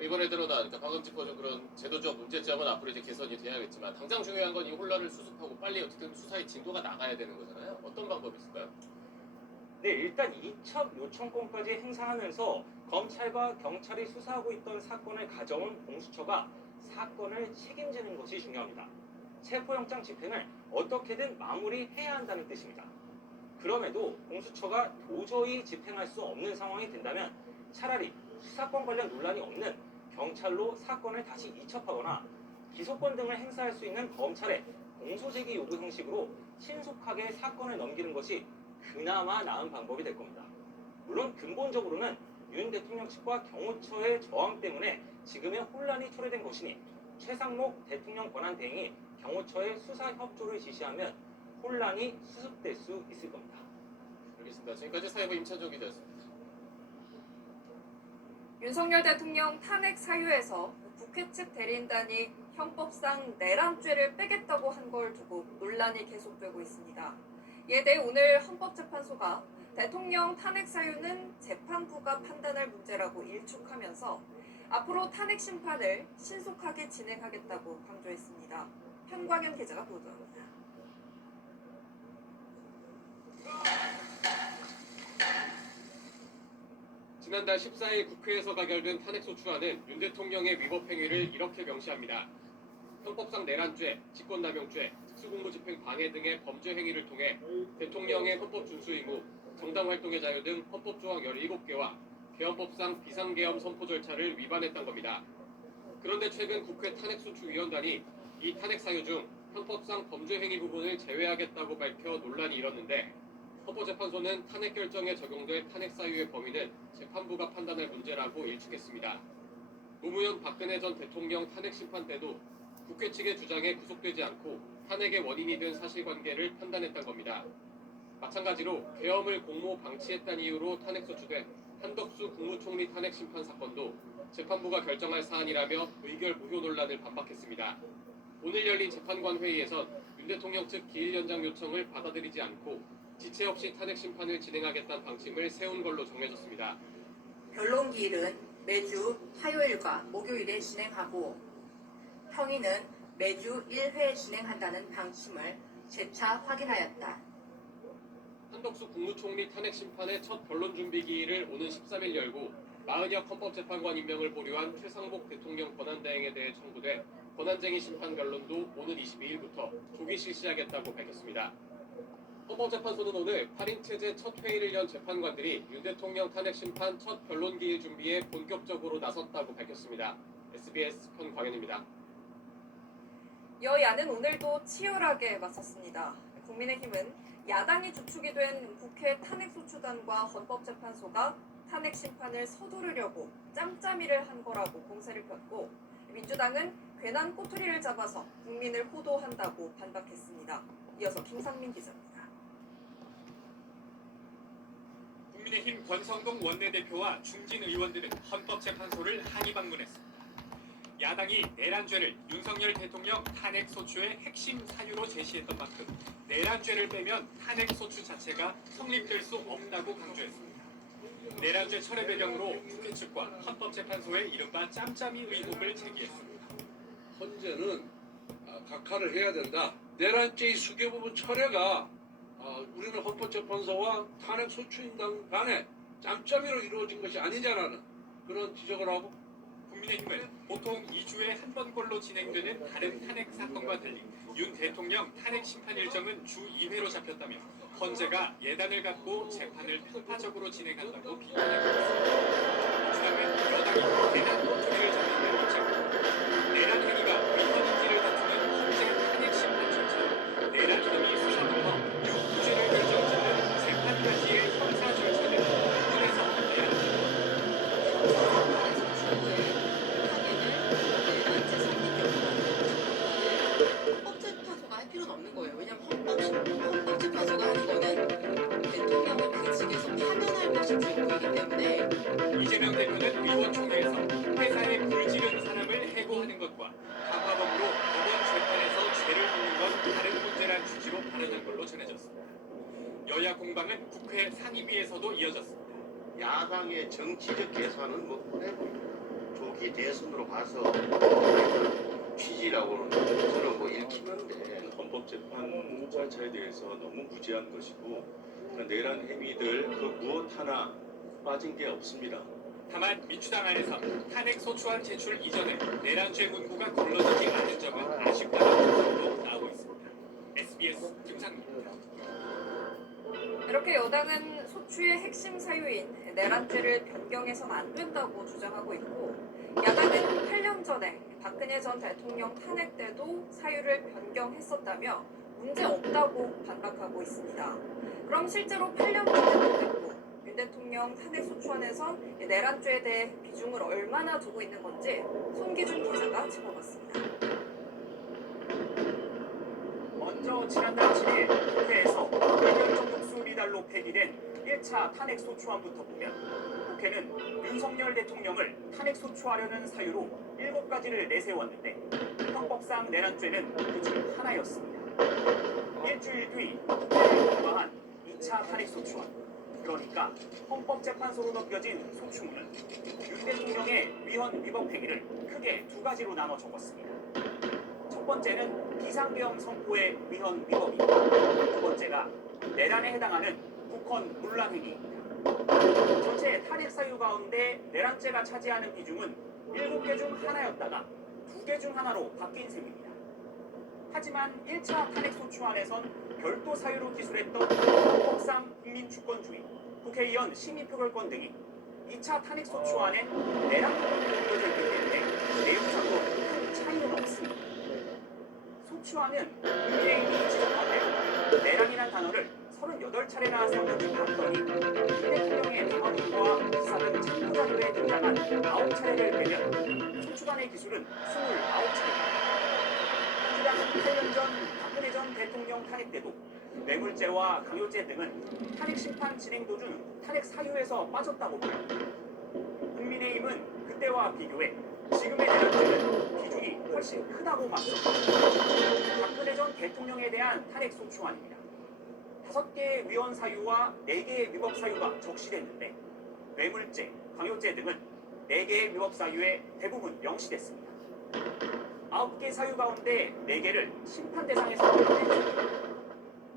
이번에 드러난 방금 짚어준 그런 제도적 문제점은 앞으로 이제 개선이 돼야겠지만 당장 중요한 건 이 혼란을 수습하고 빨리 어떻게든 수사의 진도가 나가야 되는 거잖아요. 어떤 방법이 있을까요? 네, 일단 이첩 요청권까지 행사하면서 검찰과 경찰이 수사하고 있던 사건을 가져온 공수처가 사건을 책임지는 것이 중요합니다. 체포영장 집행을 어떻게든 마무리해야 한다는 뜻입니다. 그럼에도 공수처가 도저히 집행할 수 없는 상황이 된다면 차라리 수사권 관련 논란이 없는 경찰로 사건을 다시 이첩하거나 기소권 등을 행사할 수 있는 검찰의 공소제기 요구 형식으로 신속하게 사건을 넘기는 것이 그나마 나은 방법이 될 겁니다. 물론 근본적으로는 윤 대통령 측과 경호처의 저항 때문에 지금의 혼란이 초래된 것이니 최상목 대통령 권한대행이 경호처의 수사 협조를 지시하면 혼란이 수습될 수 있을 겁니다. 알겠습니다. 지금까지 사회부 임찬종 기자였습니다. 윤석열 대통령 탄핵 사유에서 국회 측 대리인단이 형법상 내란죄를 빼겠다고 한 걸 두고 논란이 계속되고 있습니다. 이에 대해 오늘 헌법재판소가 대통령 탄핵 사유는 재판부가 판단할 문제라고 일축하면서 앞으로 탄핵 심판을 신속하게 진행하겠다고 강조했습니다. 현광현 기자가 보도합니다. 지난달 14일 국회에서 가결된 탄핵소추안은 윤 대통령의 위법 행위를 이렇게 명시합니다. 형법상 내란죄, 직권남용죄, 특수공무집행 방해 등의 범죄 행위를 통해 대통령의 헌법 준수 의무, 정당활동의 자유 등 헌법조항 17개와 개헌법상 비상계엄 선포 절차를 위반했던 겁니다. 그런데 최근 국회 탄핵소추위원단이 이 탄핵 사유 중 형법상 범죄 행위 부분을 제외하겠다고 밝혀 논란이 일었는데 헌법재판소는 탄핵 결정에 적용될 탄핵 사유의 범위는 재판부가 판단할 문제라고 일축했습니다. 노무현 박근혜 전 대통령 탄핵 심판 때도 국회 측의 주장에 구속되지 않고 탄핵의 원인이 된 사실관계를 판단했던 겁니다. 마찬가지로 계엄을 공모 방치했다는 이유로 탄핵소추된 한덕수 국무총리 탄핵 심판 사건도 재판부가 결정할 사안이라며 의결 무효 논란을 반박했습니다. 오늘 열린 재판관 회의에선 윤 대통령 측 기일 연장 요청을 받아들이지 않고 지체 없이 탄핵 심판을 진행하겠다는 방침을 세운 걸로 정해졌습니다. 변론 기일은 매주 화요일과 목요일에 진행하고 평의는 매주 1회 진행한다는 방침을 재차 확인하였다. 한덕수 국무총리 탄핵 심판의 첫 변론 준비 기일을 오는 13일 열고 마은혁 헌법재판관 임명을 보류한 최상목 대통령 권한대행에 대해 청구된 권한쟁의 심판 변론도 오는 22일부터 조기 실시하겠다고 밝혔습니다. 헌법재판소는 오늘 8인 체제 첫 회의를 연 재판관들이 윤 대통령 탄핵 심판 첫 변론 기일 준비에 본격적으로 나섰다고 밝혔습니다. SBS 현광현입니다. 여야는 오늘도 치열하게 맞섰습니다. 국민의힘은 야당이 주축이 된 국회 탄핵소추단과 헌법재판소가 탄핵 심판을 서두르려고 짬짬이를 한 거라고 공세를 폈고, 민주당은 괜한 꼬투리를 잡아서 국민을 호도한다고 반박했습니다. 이어서 김상민 기자입니다. 국민의힘 권성동 원내대표와 중진 의원들은 헌법재판소를 항의 방문했습니다. 야당이 내란죄를 윤석열 대통령 탄핵소추의 핵심 사유로 제시했던 만큼 내란죄를 빼면 탄핵소추 자체가 성립될 수 없다고 강조했습니다. 내란죄 철회 배경으로 국회 측과 헌법재판소의 이른바 짬짬이 의혹을 제기했습니다. 헌재는 각하를 해야 된다. 내란죄의 수개 부분 철회가 우리는 헌법재판소와 탄핵소추인단 간에 짬짬이로 이루어진 것이 아니냐라는 그런 지적을 하고, 국민의힘은 보통 2주에 한 번꼴로 진행되는 다른 탄핵 사건과 달리 윤 대통령 탄핵 심판 일정은 주 2회로 잡혔다며 헌재가 예단을 갖고 재판을 편파적으로 진행한다고 비판하고 있습니다. 민주당은 여당이 내란 꼬투리를 잡는다는 입장, 내란 행위가 위헌인지를 다투는 헌재 탄핵 심판 절차, 내란 혐의 수사부터 유죄를 결정짓는 재판까지의 형사 절차를 구분해서 헌법재판소가 할 필요는 없는 거예요. 왜냐하면 헌법재판소가 하는 거는 대통령을 그 직에서 파면할 것이 주요이기 때문에. 이재명 대표는 의원총회에서 회사에 불지른 사람을 해고하는 것과 강화범으로 법원 재판에서 죄를 묻는 건 다른 문제란 취지로 발언한 걸로 전해졌습니다. 여야 공방은 국회 상임위에서도 이어졌습니다. 야당의 정치적 계산은 뭐 조기 대선으로 가서 취지라고는 저는 뭐 읽히는데, 헌법재판 절차에 대해서 너무 무지한 것이고 내란 행위들 그 무엇 하나 빠진 게 없습니다. 다만 민주당 안에서 탄핵 소추안 제출 이전에 내란죄 문구가 걸러지지 않은 점은 아쉽다는 분석도 나오고 있습니다. SBS 김상민입니다. 이렇게 여당은 소추의 핵심 사유인 내란죄를 변경해선 안 된다고 주장하고 있고, 야당은 8년 전에 박근혜 전 대통령 탄핵 때도 사유를 변경했었다며 문제 없다고 반박하고 있습니다. 그럼 실제로 8년 전에 됐고 윤 대통령 탄핵 소추안에선 내란죄에 대해 비중을 얼마나 두고 있는 건지 손기준 기자가 짚어봤습니다. 먼저 지난달 7일 국회에서 이현정 국수 리달로 폐기된 1차 탄핵 소추안부터 보면 국회는 윤석열 대통령을 탄핵 소추하려는 사유로 7가지를 내세웠는데 형법상 내란죄는 그중 하나였습니다. 일주일 뒤 국회를 통과한 2차 탄핵 소추안, 그러니까 헌법재판소로 넘겨진 소추문은 윤 대통령의 위헌 위법 행위를 크게 2가지로 나눠 적었습니다. 첫 번째는 비상계엄 선포의 위헌 위법이고, 두 번째가 내란에 해당하는 국헌 문란 행위입니다. 전체 탄핵 사유 가운데 내란죄가 차지하는 비중은 7개 중 하나였다가 2개 중 하나로 바뀐 셈입니다. 하지만 1차 탄핵 소추안에선 별도 사유로 기술했던 헌법상 국민주권주의, 국회의원 시민표결권 등이 2차 탄핵 소추안엔 내란 부분이 넣어져 있기 때문에 내용상으로 큰 차이는 없습니다. 소추안은 국민의힘이 지적한 대로 내란이란 단어를 38차례나 썼는지 봤더니 윤 대통령의 당원과 기사 등 참고 자료에 등장한 9차례를 빼면 소추안의 기술은 29차례입니다. 민주당은 8년 전 박근혜 전 대통령 탄핵 때도 뇌물죄와 강요죄 등은 탄핵 심판 진행 도중 탄핵 사유에서 빠졌다고 보입니다. 국민의힘은 그때와 비교해 지금의 내란죄는 비중이 훨씬 크다고 맞섰습니다. 박근혜 전 대통령에 대한 탄핵 소추안입니다. 5개의 위헌 사유와 4개의 위법 사유가 적시됐는데 뇌물죄, 강요죄 등은 4개의 위법 사유에 대부분 명시됐습니다. 9개 사유 가운데 4개를 심판 대상에서 빼냈습니다.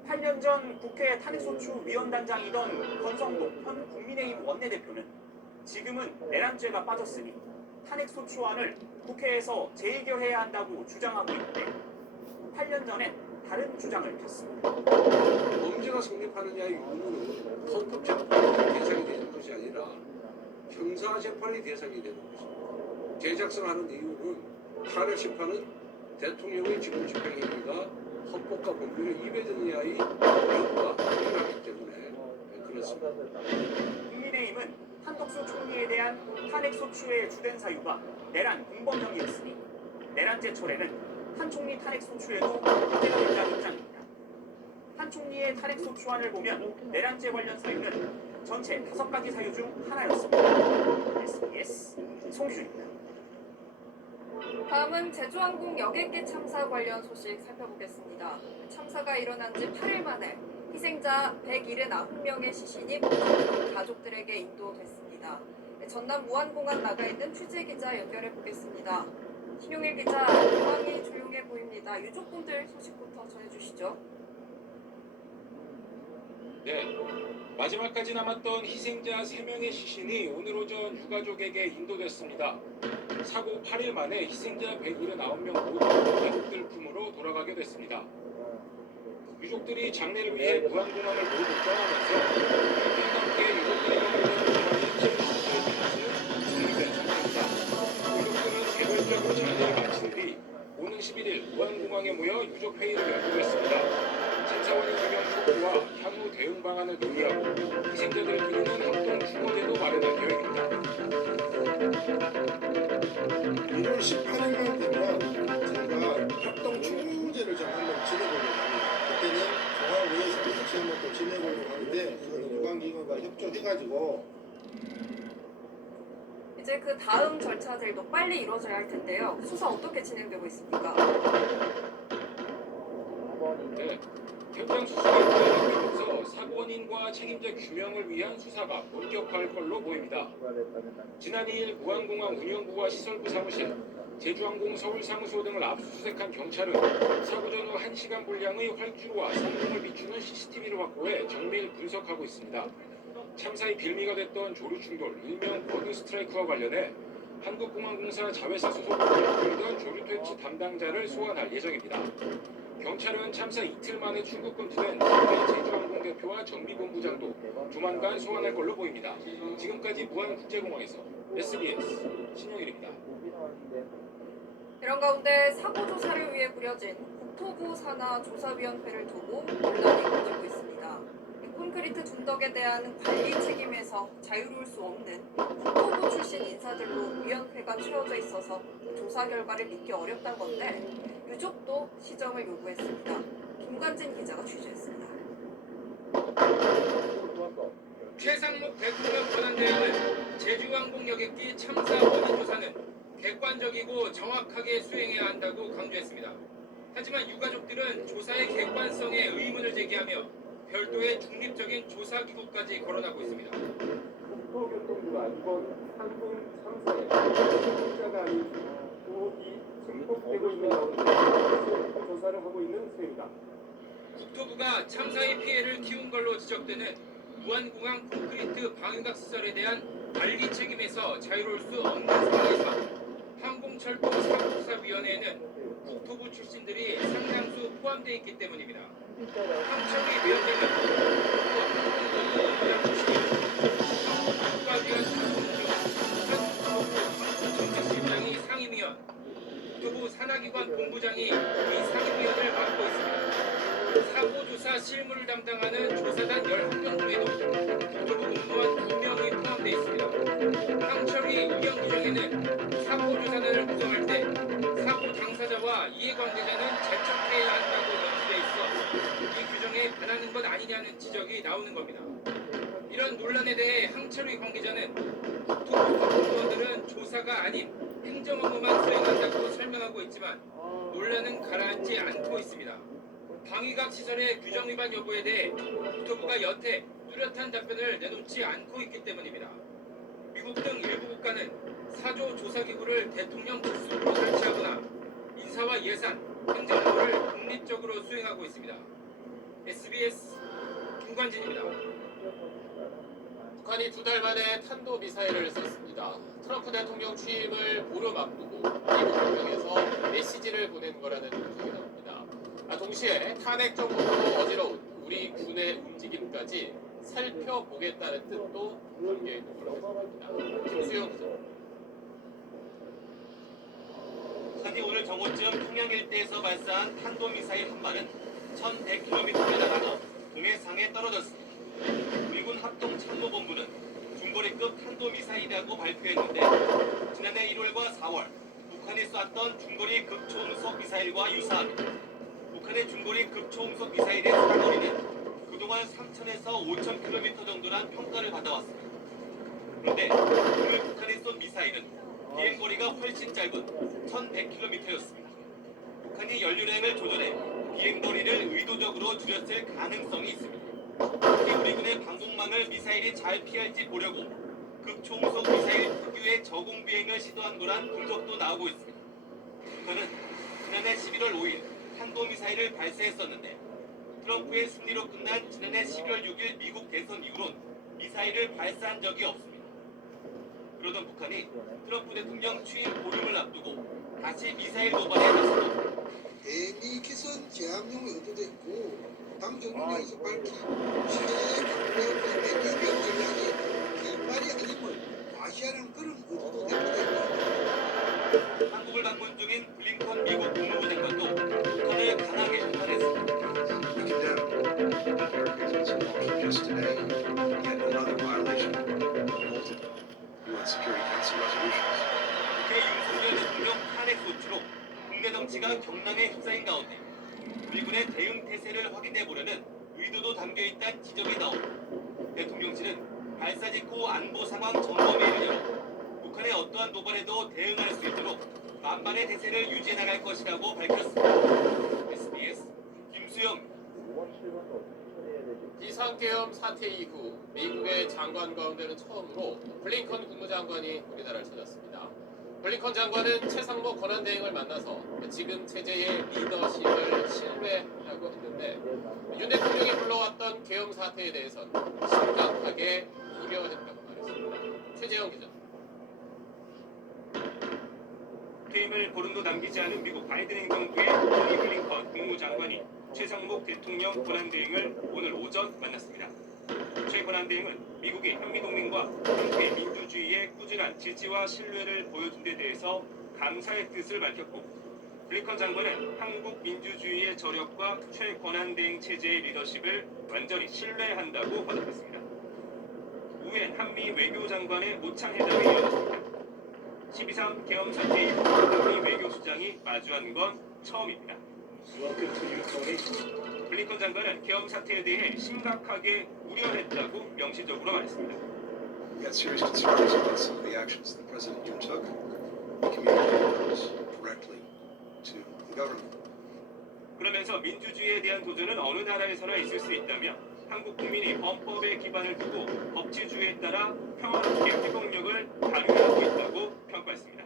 8년 전 국회 탄핵소추위원단장이던 권성동 현 국민의힘 원내대표는 지금은 내란죄가 빠졌으니 탄핵소추안을 국회에서 재의결해야 한다고 주장하고 있는데, 8년 전엔 다른 주장을 폈습니다. 범죄가 성립하느냐의 이유는 헌법재판이 대상이 되는 것이 아니라 형사재판이 대상이 되는 것입니다. 재작성하는 이유는 탄핵 심판은 대통령의 직무 집행 행위가 헌법과 법률에 위배되느냐의 여부가 중요하기 때문에 그렇습니다. 국민의힘은 한덕수 총리에 대한 탄핵소추의 주된 사유가 내란 공범형이었으니 내란죄 철회는 한 총리 탄핵소추에도 문제가 된다는 입장입니다. 한 총리의 탄핵소추안을 보면 내란죄 관련 사유는 전체 5가지 사유 중 하나였습니다. SBS 송규준입니다. 다음은 제주항공 여객기 참사 관련 소식 살펴보겠습니다. 참사가 일어난 지 8일 만에 희생자 179명의 시신이 가족들에게 인도됐습니다. 전남 무안공항 나가 있는 취재기자 연결해 보겠습니다. 신용일 기자, 상황이 조용해 보입니다. 유족분들 소식부터 전해주시죠. 네, 마지막까지 남았던 희생자 3명의 시신이 오늘 오전 유가족에게 인도됐습니다. 사고 8일 만에 희생자 179명 모두 가족들 품으로 돌아가게 됐습니다. 유족들이 장례를 위해 무안공항을 모두 떠나면서 함께 유족들이 정리된 상태입니다. 유족들은 개별적으로 장례를 마친 뒤 오는 11일 무안공항에 모여 유족 회의를 열고 참사원인 김영수와 향후 대응 방안을 논의하고 희생자들 기리는 합동 추모제도 마련할 계획입니다. 1월 18일만 되면 저희가 합동 추모제를 좀 한번 지내보려고 합니다. 그때는 공항위에서 같이 한번 또 지내보려고 하는데 이거는 유관기관과 협조해가지고 이제 그 다음 절차들도 빨리 이루어져야 할 텐데요. 수사 어떻게 진행되고 있습니까? 네, 현장 수사가 진행되면서 사고 원인과 책임자 규명을 위한 수사가 본격화할 걸로 보입니다. 지난 2일 무안공항 운영부와 시설부 사무실, 제주항공 서울사무소 등을 압수수색한 경찰은 사고 전후 1시간 분량의 활주로와 성능을 비추는 CCTV를 확보해 정밀 분석하고 있습니다. 참사의 빌미가 됐던 조류 충돌, 일명 버드 스트라이크와 관련해 한국공항공사 자회사 소속으로 불리던 조류 퇴치 담당자를 소환할 예정입니다. 경찰은 참사 이틀 만에 출국 금지된 제주항공 대표와 정비본부장도 조만간 소환할 걸로 보입니다. 지금까지 무안국제공항에서 SBS 신영일입니다. 이런 가운데 사고 조사를 위해 꾸려진 국토부 산하 조사위원회를 두고 논란이 커지고 있습니다. 콘크리트 둔덕에 대한 관리 책임에서 자유로울 수 없는 국토부 출신 인사들로 위원회가 채워져 있어서 조사 결과를 믿기 어렵다는 건데 유족도 시정을 요구했습니다. 김관진 기자가 취재했습니다. 최상목 대통령 권한대행은 제주항공 여객기 참사 원인 조사는 객관적이고 정확하게 수행해야 한다고 강조했습니다. 하지만 유가족들은 조사의 객관성에 의문을 제기하며 별도의 중립적인 조사기구까지 거론하고 있습니다. 국토교통부가 이번 항공 참사에 책임자가 아닌 의혹이 증폭되고 있는 가운데 조사를 하고 있는 셈입니다. 국토부가 참사의 피해를 키운 걸로 지적되는 무안공항 콘크리트 방위각 시설에 대한 관리 책임에서 자유로울 수 없는 상황에서 항공철도사업조사위원회에는 국토부 출신들이 상당수 포함되어 있기 때문입니다. 황철희 위원장은 국토부 출신이 국가위원 정책실장이 상임위원, 국토부 산하기관 본부장이 이 상임위원을 맡고 있습니다. 사고조사 실무를 담당하는 조사단 11명 중에도 국토부 공무원 2명이 포함되어 있습니다. 황철희 의경부장에는 사고조사단을 구성할 때 사고 당사자와 이해관계자는 제척해야 한다고 명시돼 있어 이 규정에 반하는 것 아니냐는 지적이 나오는 겁니다. 이런 논란에 대해 황철희 관계자는 국토부 공무원들은 조사가 아닌 행정 업무만 수행한다고 설명하고 있지만 논란은 가라앉지 않고 있습니다. 방위각 시설의 규정 위반 여부에 대해 국토부가 여태 뚜렷한 답변을 내놓지 않고 있기 때문입니다. 미국 등 일부 국가는 사조 조사기구를 대통령 직속으로 설치하거나 인사와 예산, 행정 업무를 독립적으로 수행하고 있습니다. SBS 김관진입니다. 북한이 2달 만에 탄도미사일을 쐈습니다. 트럼프 대통령 취임을 보름 앞두고 미국 국경에서 메시지를 보낸 거라는 분석이 나옵니다. 동시에 탄핵 정부로 어지러운 우리 군의 움직임까지 살펴보겠다는 뜻도 담겨 있는 걸로 했습니다. 김수영 기자. 북한이 오늘 정오쯤 평양 일대에서 발사한 탄도미사일 한 발은 1100km를 날아 동해상에 떨어졌습니다. 미군 합동참모본부는 중거리급 탄도미사일이라고 발표했는데 지난해 1월과 4월 북한이 쐈던 중거리 극초음속 미사일과 유사합니다. 북한의 중거리 극초음속 미사일의 사거리는 그동안 3,000에서 5,000km 정도란 평가를 받아왔습니다. 그런데 오늘 북한이 쏜 미사일은 비행거리가 훨씬 짧은 1,100km였습니다. 북한이 연료량을 조절해 비행거리를 의도적으로 줄였을 가능성이 있습니다. 특히 우리 군의 방공망을 미사일이 잘 피할지 보려고 극초음속 미사일 특유의 저공 비행을 시도한 거란 분석도 나오고 있습니다. 북한은 지난해 11월 5일 탄도미사일을 발사했었는데 트럼프의 승리로 끝난 지난해 12월 6일 미국 대선 이후론 미사일을 발사한 적이 없습니다. 그러던 북한이 트럼프 대통령 취임 보름을 앞두고 다시 미사일 도발에 나섰습니다. 대미 기선 제압용이 의도됐고 당 정부에서 밝힌 최강력의 대미 전략이 뒷발이 아님을 과시하는 그런 의도도 됩니다. 한국을 방문 중인 블링컨 미국 국무부 장관도 북한을 강하게 비판했습니다. 국회 윤석열 대통령 탄핵 소추로 국내 정치가 경랑에 휩싸인 가운데 미군의 대응 태세를 확인해 보려는 의도도 담겨 있다는 지적이 나옵니다. 대통령실은 발사 직후 안보 상황 점검회의를 열어 북한의 어떠한 도발에도 대응할 수 있도록 만반의 태세를 유지해 나갈 것이라고 밝혔습니다. SBS 김수영. 비상계엄 사태 이후 미국의 장관 가운데는 처음으로 블링컨 국무장관이 우리나라를 찾았습니다. 블링컨 장관은 최상목 권한대행을 만나서 지금 체제의 리더십을 신뢰하고 했는데 윤 대통령이 불러왔던 계엄 사태에 대해선 심각하게 우려했다고 말했습니다. 최재형 기자. 퇴임을 보름도 남기지 않은 미국 바이든 행정부의 토니 블링컨 국무장관이 최상목 대통령 권한대행을 오늘 오전 만났습니다. 최 권한대행은 미국이 한미동맹과 함께 민주주의의 꾸준한 지지와 신뢰를 보여준 데 대해서 감사의 뜻을 밝혔고 블링컨 장관은 한국 민주주의의 저력과 최 권한대행 체제의 리더십을 완전히 신뢰한다고 화답했습니다. 이후엔 한미 외교장관의 모창회담이 이어졌습니다. 12.3 계엄 사태 이후 한미 외교수장이 마주한 건 처음입니다. 블링컨 장관은 계엄 사태에 대해 심각하게 우려했다고 명시적으로 말했습니다. We got serious concerns about some of the actions the President Yoon took. We communicated those directly to the government. 그러면서 민주주의에 대한 도전은 어느 나라에서나 있을 수 있다며 한국 국민이 헌법에 기반을 두고 법치주의에 따라 평화롭게 회복력을 발휘하고 있다고 평가했습니다.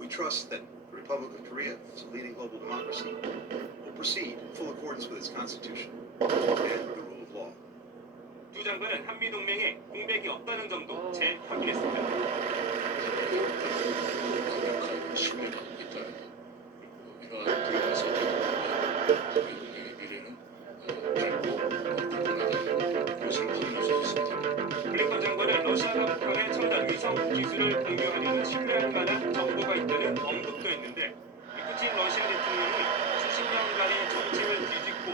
We trust that the Republic of Korea, as a leading global democracy, will proceed in full accordance with its constitution and the rule of law. 두 장관은 한미 동맹에 공백이 없다는 점도 재확인했습니다. 이러한 들어가서 미국의 미래는 밝고 불편하다는 것을 확인할 수 있습니다. 블링컨 장관은 러시아가 북한의 첨단 위성 기술을 공유하려는 신뢰할 만한 정보가 있다는 언급도 했는데 푸틴 러시아 대통령은 수십 년간의 정책을 뒤집고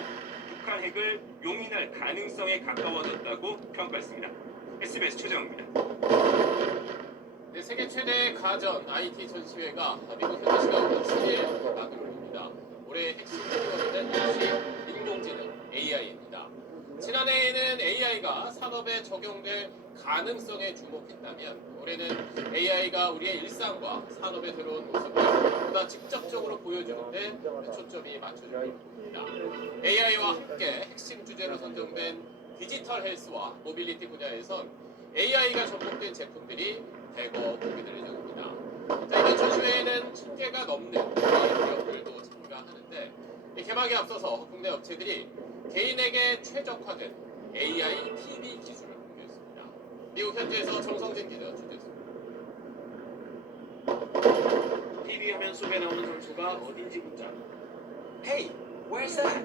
북한 핵을 용인할 가능성에 가까워졌다고 평가했습니다. SBS 최정입니다. 네, 세계 최대 가전 IT 전시회가 미국 현지 시간으로 7일 막을 올립니다. 올해 핵심 키워드는 역시 인공지능 AI입니다. 지난해에는 AI가 산업에 적용될 가능성에 주목했다면 올해는 AI가 우리의 일상과 산업에 들어온 모습을 보다 직접적으로 보여주는데 초점이 맞춰지고 있습니다. AI와 함께 핵심 주제로 선정된 디지털 헬스와 모빌리티 분야에선 AI가 접목된 제품들이 대거 공개될 예정입니다. 자, 이번 전시회에는 1000개가 넘는 기업들도 참가하는데 이 개막에 앞서서 국내 업체들이 개인에게 최적화된 AI TV 기술을 공개했습니다. 미국 현지에서 정성진 기자 취재했습니다. TV 화면 속에 나오는 선수가 어딘지 묻자 헤이 Where's that?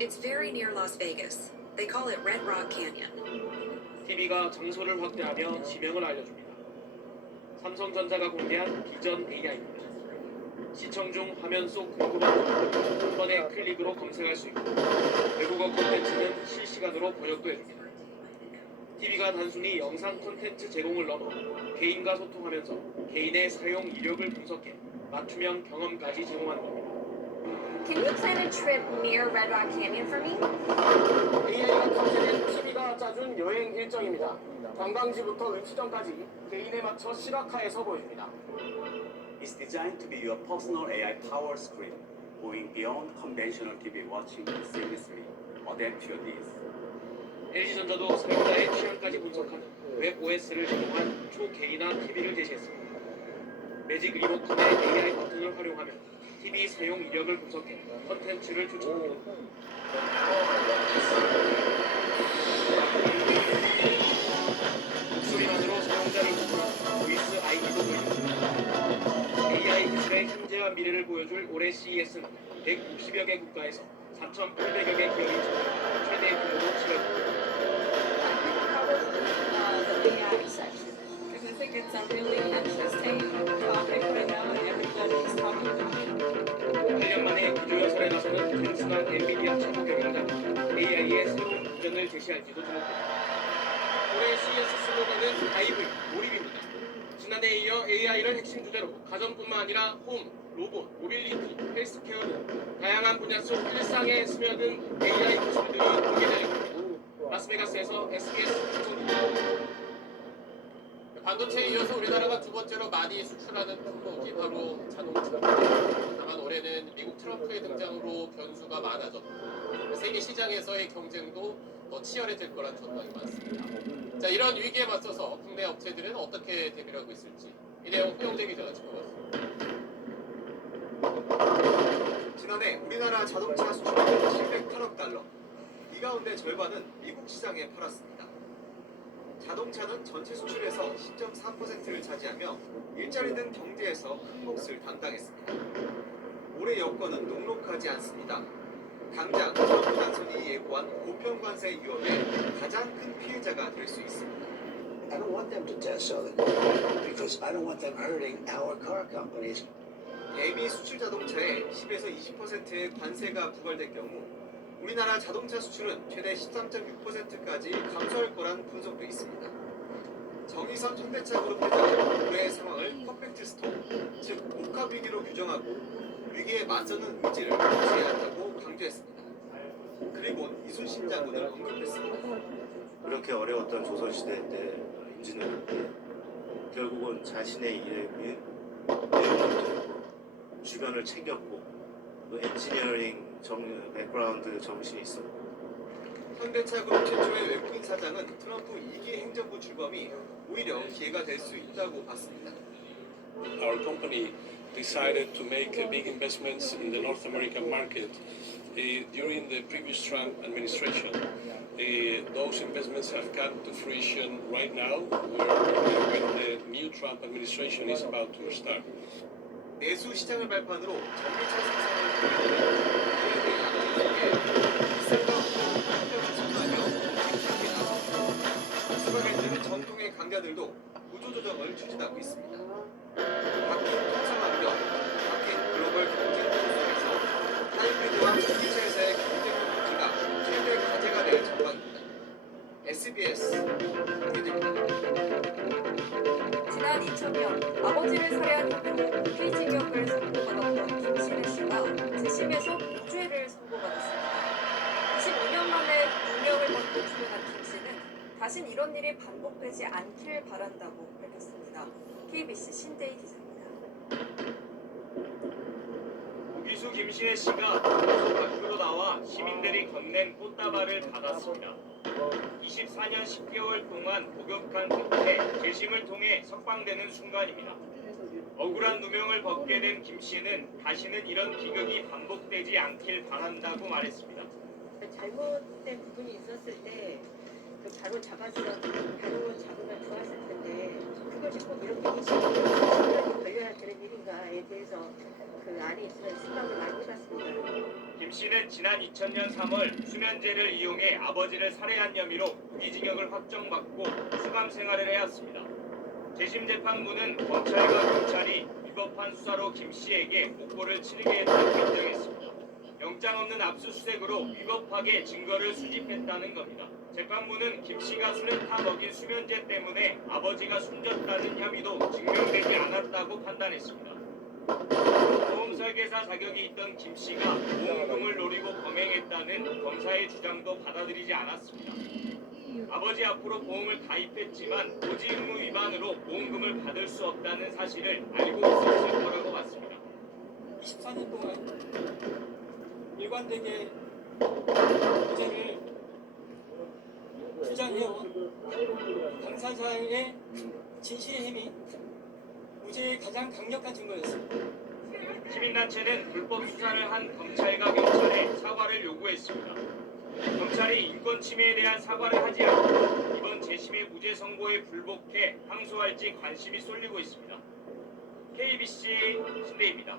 It's very near Las Vegas. They call it Red Rock Canyon. TV가 장소를 확대하며 지명을 알려줍니다. 삼성전자가 공개한 비전 AI입니다. 시청 중 화면 속 궁금한 점 한 번의 클릭으로 검색할 수 있고 외국어 콘텐츠는 실시간으로 번역도 해줍니다. TV가 단순히 영상 콘텐츠 제공을 넘어 개인과 소통하면서 개인의 사용 이력을 분석해 맞춤형 경험까지 제공하는 겁니다. Can you plan a trip near Red Rock Canyon for me? AI가 탑재된 TV가 짜준 여행 일정입니다. 관광지부터 음식점까지 개인에 맞춰 시각화해서 보여줍니다. It's designed to be your personal AI power screen, going beyond conventional TV watching to seamlessly adapt to your needs. LG전자도 사용자의 취향까지 분석하는 웹 OS를 제공한 초개인화 TV를 제시했습니다. 매직 리모컨의 AI 버튼을 활용하며 TV 사용 이력을 분석해 콘텐츠를 추천합니다. 목소리만으로 사용자를 구분하는 보이스 아이디도 보입니다. AI 기술의 현재와 미래를 보여줄 올해 CES는 160여 개 국가에서 4,800여 개 기업이 참여해 최대 규모로 치러집니다. The AI section, because I think it's a really interesting topic right now, and everybody's talking about it. 8년 만에 기조연설에 나서는 캔슨한 엔비디아 최고 경영자는 AI의 새로운 비전을 제시할지도 주목됩니다. 올해 CES 슬로건은 다이브, 몰입입니다. 지난해에 이어 AI를 핵심 주제로 가전뿐만 아니라 홈, 로봇, 모빌리티, 헬스케어 등 다양한 분야 속 일상에 스며든 AI 기술들이 공개되고 라스베가스에서 SBS 시청입니다. 반도체에 이어서 우리나라가 두 번째로 많이 수출하는 품목이 바로 자동차입니다. 다만 올해는 미국 트럼프의 등장으로 변수가 많아졌고 세계 시장에서의 경쟁도 더 치열해질 거란 전망이 많습니다. 자, 이런 위기에 맞서서 국내 업체들은 어떻게 대비를 하고 있을지 이 내용 홍영재 기자가 짚어봤습니다. 지난해 우리나라 자동차 수출액은 708억 달러. 이 가운데 절반은 미국 시장에 팔았습니다. 자동차는 전체 수출에서 10.4%를 차지하며 일자리 등 경제에서 큰 몫을 담당했습니다. 올해 여건은 녹록하지 않습니다. 당장 트럼프 당선이 예고한 보편 관세 위협의 가장 큰 피해자가 될 수 있습니다. I don't want them to test so that because I don't want them hurting our car companies. 대미 수출 자동차에 10에서 20%의 관세가 부과될 경우 우리나라 자동차 수출은 최대 13.6%까지 감소할 거란 분석도 있습니다. 정의선 현대차 그룹 회장은 올해의 상황을 퍼펙트 스톰, 즉 복합 위기로 규정하고 위기에 맞서는 의지를 유지해야 한다고 강조했습니다. 그리고 이순신 장군을 언급했습니다. 그렇게 어려웠던 조선시대 때 임진왜란 때 결국은 자신의 일에 내용을 주변을 챙겼고 또 엔지니어링 백그라운드 정신이 있었고 현대차 그룹 최초의 외국인 사장은 트럼프 2기 행정부 출범이 오히려 기회가 될 수 있다고 봤습니다. Our company decided to make big investments in the North American market during the previous Trump administration. Those investments have come to fruition right now, when the new Trump administration is about to start. 내수 시장을 발판으로 전기차 생산을 기회를 양쪽에 비싼 가격으로 수출하며 직접하게 나섭니다. 스바겐드는 전통의 강자들도 구조조정을 추진하고 있습니다. 바뀐 통상환경, 바뀐 글로벌 경쟁 속에서 하이브리드와 전기차에서의 경쟁 문제가 최대 과제가 될 전망입니다. SBS 홍희대입니다. 지난 2000년 아버지를 살해한 혐의로 무기징역을 선고받았던 김신혜 씨가 재심에서 무죄를 선고받았습니다. 25년 만에 무명을 벗고 출연한 김 씨는 다신 이런 일이 반복되지 않길 바란다고 밝혔습니다. KBC 신대희 기자입니다. 무기수 김신혜 씨가 법원에서 밖으로 나와 시민들이 건넨 꽃다발을 받았습니다. 24년 10개월 동안 복역한 끝에 재심을 통해 석방되는 순간입니다. 억울한 누명을 벗게 된 김 씨는 다시는 이런 비극이 반복되지 않길 바란다고 말했습니다. 잘못된 부분이 있었을 때 바로 잡으면 좋았을 텐데 그것이 꼭 이렇게 20년이 걸려야 되는 일인가에 대해서 안에 있으면 생각을 많이 해봤습니다. 김 씨는 지난 2000년 3월 수면제를 이용해 아버지를 살해한 혐의로 무기징역을 확정받고 수감 생활을 해왔습니다. 재심 재판부는 검찰과 경찰이 위법한 수사로 김 씨에게 목고를 치르게 했다고 결정했습니다. 영장 없는 압수수색으로 위법하게 증거를 수집했다는 겁니다. 재판부는 김 씨가 술에 타먹인 수면제 때문에 아버지가 숨졌다는 혐의도 증명되지 않았다고 판단했습니다. 보험 설계사 자격이 있던 김 씨가 보험금을 노리고 범행했다는 검사의 주장도 받아들이지 않았습니다. 아버지 앞으로 보험을 가입했지만 고지 의무 위반으로 보험금을 받을 수 없다는 사실을 알고 있었을 거라고 봤습니다. 24년 동안 일관되게 무죄를 주장해온 당사자의 진실의 힘이 무죄의 가장 강력한 증거였습니다. 시민단체는 불법 수사를 한 검찰과 경찰에 사과를 요구했습니다. 검찰이 인권 침해에 대한 사과를 하지 않고 이번 재심의 무죄 선고에 불복해 항소할지 관심이 쏠리고 있습니다. KBC 신대입니다.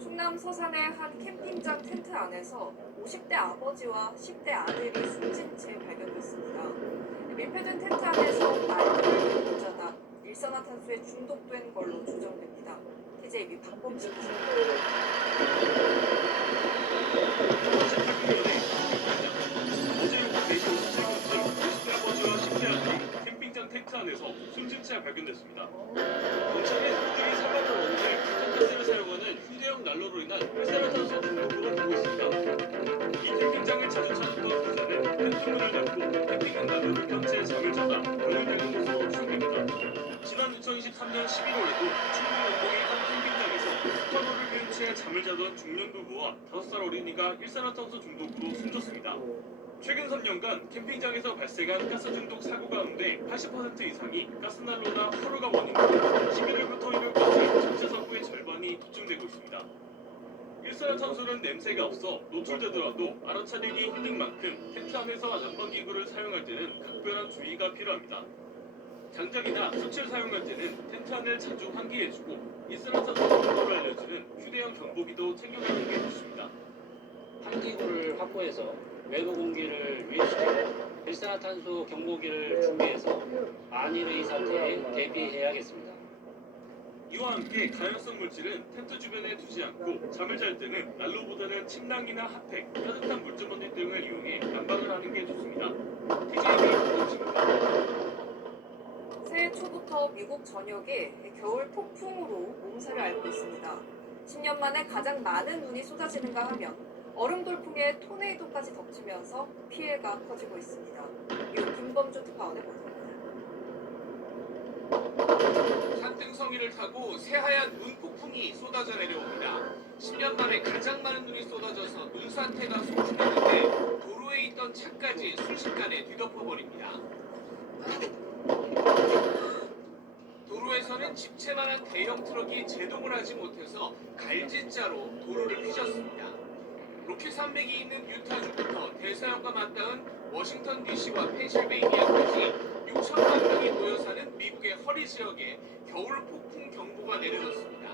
충남 서산의 한 캠핑장 텐트 안에서 50대 아버지와 10대 아들이 숨진 채 발견됐습니다. 밀폐된 텐트 안에서 날개를 꽂아다 일산화탄소에 중독된 걸로 추정됩니다. TJB 박범식 기자입니다. 어제 오후 4시 57분쯤 50대 아버지와 10대 아들이 캠핑장 텐트 안에서 숨진 채 발견됐습니다. 경찰은 이들이 사망한 원인을 부탄가스를 사용하는 휴대용 난로로 인한 일산화탄소 중독으로 보고 있습니다. 이 캠핑장을 자주 찾았던 기자는 텐트 문을 닫고 캠핑용 난로를 켠 채 잠을 자다 병을 대는 것으로 추정됩니다. 지난 2023년 11월에도 충북 영동의 한 캠핑장에서 스타로를 피운 채 잠을 자던 중년 부부와 5살 어린이가 일산화탄소 중독으로 숨졌습니다. 최근 3년간 캠핑장에서 발생한 가스 중독 사고 가운데 80% 이상이 가스난로나 화로가 원인으로 11월부터 1월까지 전체 사고의 절반이 집중되고 있습니다. 일산화탄소는 냄새가 없어 노출되더라도 알아차리기 힘든 만큼 텐트 안에서 난방기구를 사용할 때는 각별한 주의가 필요합니다. 장작이나 숯을 사용할 때는 텐트 안을 자주 환기해주고 일산화탄소 정도를 알려주는 휴대용 경보기도 챙겨가는 게 좋습니다. 환기구를 확보해서 외부 공기를 유입시키고 일산화탄소 경보기를 준비해서 만일의 사태에 대비해야겠습니다. 이와 함께 가연성 물질은 텐트 주변에 두지 않고 잠을 잘 때는 난로보다는 침낭이나 핫팩, 따뜻한 물주머니 등을 이용해 난방을 하는 게 좋습니다. TJB 박범식입니다. 새해 초부터 미국 전역에 겨울 폭풍으로 몸살을 앓고 있습니다. 10년 만에 가장 많은 눈이 쏟아지는가 하면 얼음 돌풍에 토네이도까지 덮치면서 피해가 커지고 있습니다. 이후 김범주 특파원의 보도입니다. 산등성이를 타고 새하얀 눈 폭풍이 쏟아져 내려옵니다. 10년 만에 가장 많은 눈이 쏟아져서 눈사태가 속출했는데 도로에 있던 차까지 순식간에 뒤덮어버립니다. 도로에서는 집채만한 대형 트럭이 제동을 하지 못해서 갈진자로 도로를 휘졌습니다. 로키 산맥이 있는 유타주부터 대서양과 맞닿은 워싱턴 DC와 펜실베이니아까지 6천만 명이 모여 사는 미국의 허리 지역에 겨울 폭풍 경보가 내려졌습니다.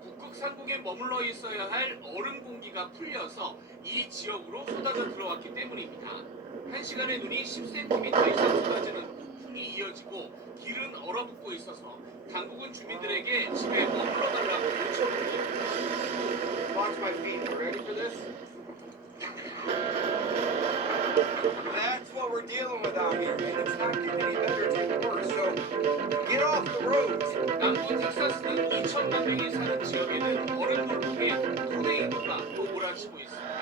북극 산국에 머물러 있어야 할 얼음 공기가 풀려서 이 지역으로 쏟아져 들어왔기 때문입니다. 1시간에 눈이 10cm 이상 쏟아지는 폭풍이 이어지고 길은 얼어붙고 있어서 당국은 주민들에게 집에 머물러 달라고 요청합니다. Watch my feet. You ready for this? That's what we're dealing with out here, and it's not getting any better, it's getting worse. So get off the roads. 남부 텍사스 등 2천만 명이 사는 지역에는 얼음 돌풍에 토네이도가 또 몰아치고 있습니다.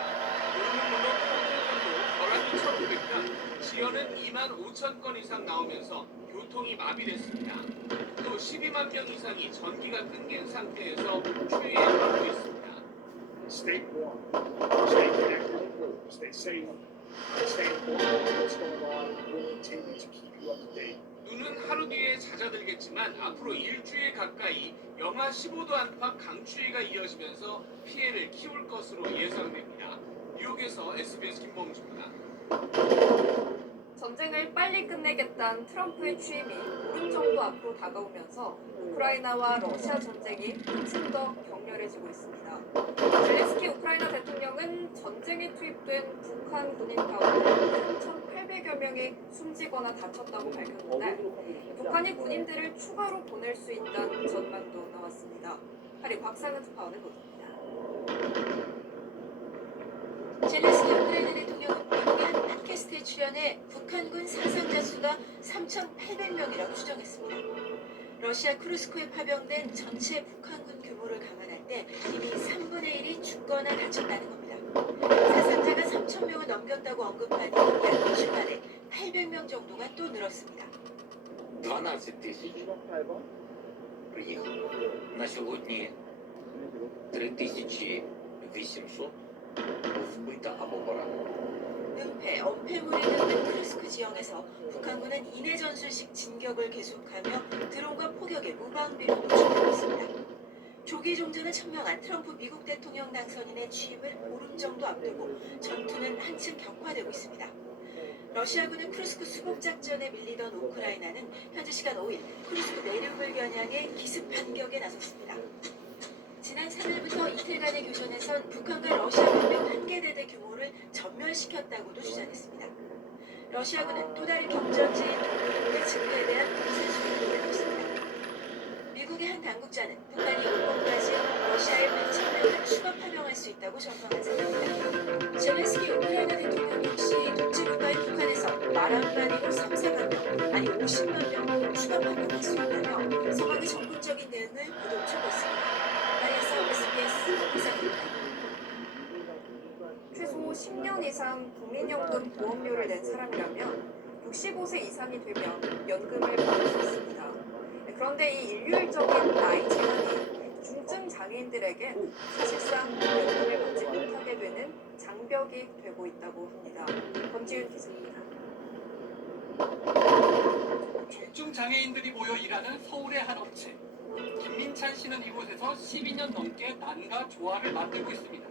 오늘은 물론 토네이도도 바람이 1,500건, 지연은 2만 5천 건 이상 나오면서 교통이 마비됐습니다. 또 12만 명 이상이 전기가 끊긴 상태에서 추위에 떨고 있습니다. Stay warm, stay connected, stay safe, stay informed of what's going on. We'll continue to keep you up to date. 눈은 하루 뒤에 잦아들겠지만 앞으로 일주일 가까이 영하 15도 안팎 강추위가 이어지면서 피해를 키울 것으로 예상됩니다. 뉴욕에서 SBS 김범주입니다. 전쟁을 빨리 끝내겠다는 트럼프의 취임이 보름 정도 앞으로 다가오면서 우크라이나와 러시아 전쟁이 한층 더 격렬해지고 있습니다. 젤렌스키 우크라이나 대통령은 전쟁에 투입된 북한 군인 가운데 3,800여 명이 숨지거나 다쳤다고 밝혔는데 북한이 군인들을 추가로 보낼 수 있다는 전망도 나왔습니다. 파리 곽상은 특파원의 보도입니다. 젤렌스키 우크라이나 대통령은 미국의 한 팟캐스트에 출연해 북한군 사상자 수가 3,800명이라고 추정했습니다. 러시아 쿠르스크에 파병된 전체 북한군 규모를 감안할 때 이미 3분의 1이 죽거나 다쳤다는 겁니다. 사상자가 3,000명을 넘겼다고 언급하니 약 2주 만에 800명 정도가 또 늘었습니다. 12 тисяч приїхало. На сьогодні 3800 вбито або поранено. 은폐, 엄폐물이 드는 크루스크 지역에서 북한군은 인해 전술식 진격을 계속하며 드론과 포격에 무방비로 노출되고 있습니다. 조기 종전을 천명한 트럼프 미국 대통령 당선인의 취임을 보름 정도 앞두고 전투는 한층 격화되고 있습니다. 러시아군은 쿠르스크 수복 작전에 밀리던 우크라이나는 현지 시간 5일 쿠르스크 내륙을 겨냥해 기습 반격에 나섰습니다. 지난 3일부터 이틀간의 교전에선 북한과 러시아 병력 1개 대대 규모를 전멸시켰다고도 주장했습니다. 러시아군은 또 다른 경전지인 동부의 증거에 대한 공세 수행도 내놓습니다. 미국의 한 당국자는 북한이 이번까지 러시아에 8,000명을 추가 파병할 수 있다고 전망한 상태입니다. 젤렌스키 우크라이나 대통령 역시 독재 국가인 북한에서 말 한마디로 3,4만 명, 아니 50만 명도 추가 파병할 수 있다며 상황의 적극적인 대응을 보도해주고 있습니다. 파리에서 SBS 기사입니다. 최소 10년 이상 국민연금 보험료를 낸 사람이라면 65세 이상이 되면 연금을 받을 수 있습니다. 그런데 이 일률적인 나이 제한이 중증 장애인들에게 사실상 연금을 받지 못하게 되는 장벽이 되고 있다고 합니다. 권지윤 기자입니다. 중증 장애인들이 모여 일하는 서울의 한 업체. 김민찬 씨는 이곳에서 12년 넘게 난과 조화를 만들고 있습니다.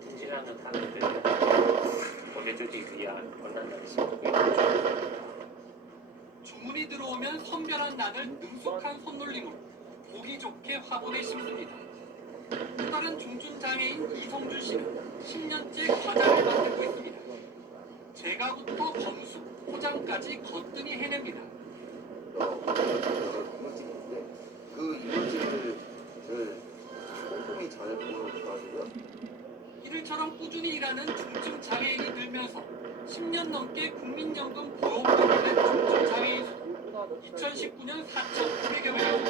진실하는 단어들을 보내주기 위한 원한다는 생각이 주문이 들어오면 선별한 난을 능숙한 손놀림으로 보기 좋게 화분에 심습니다. 또 다른 중증 장애인 이성준 씨는 10년째 과자를 만들고 있습니다. 제가부터 검수, 포장까지 거뜬히 해냅니다. 그 이물질을 꼼꼼히 잘 보여가지고요. 이들처럼 꾸준히 일하는 중증 장애인이 늘면서 10년 넘게 국민연금 보험료를 낸 중증 장애인 수 2019년 4,900여 명에서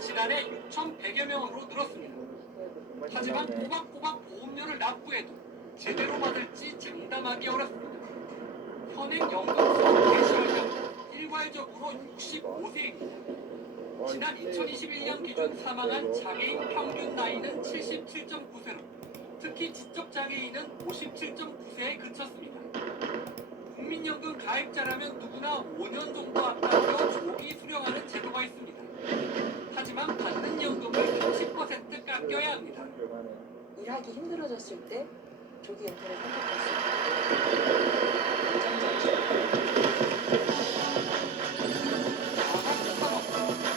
지난해 6,100여 명으로 늘었습니다. 하지만 꼬박꼬박 보험료를 납부해도 제대로 받을지 장담하기 어렵습니다. 현행 연금수급 개시하면 일괄적으로 65세입니다. 지난 2021년 기준 사망한 장애인 평균 나이는 77.9세로 특히 지적장애인은 57.9세에 그쳤습니다. 국민연금 가입자라면 누구나 5년 정도 앞당겨 조기 수령하는 제도가 있습니다. 하지만 받는 연금을 30% 깎여야 합니다. 일하기 힘들어졌을 때 조기 은퇴를 선택할 수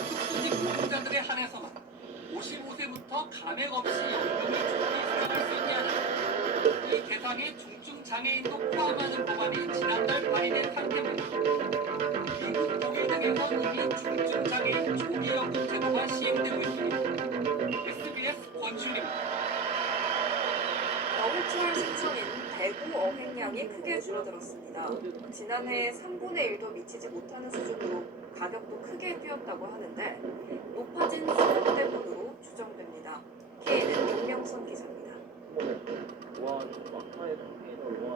특수직 노동자들에 한해서만 55세부터 감액 없이 연금을 조기 수령할 수 있게 하는 이 대상에 중증 장애인도 포함하는 법안이 지난달 발의된 상태입니다. 미국, 독일 등에서 이미 중증 장애인 조기 연금 제도가 시행되고 있습니다. SBS 권준입니다. 겨울철 생선인 대구 어획량이 크게 줄어들었습니다. 지난해 3분의 1도 미치지 못하는 수준으로 가격도 크게 뛰었다고 하는데 높아진 수급 때문으로 추정됩니다. KNN 김명선 기자입니다.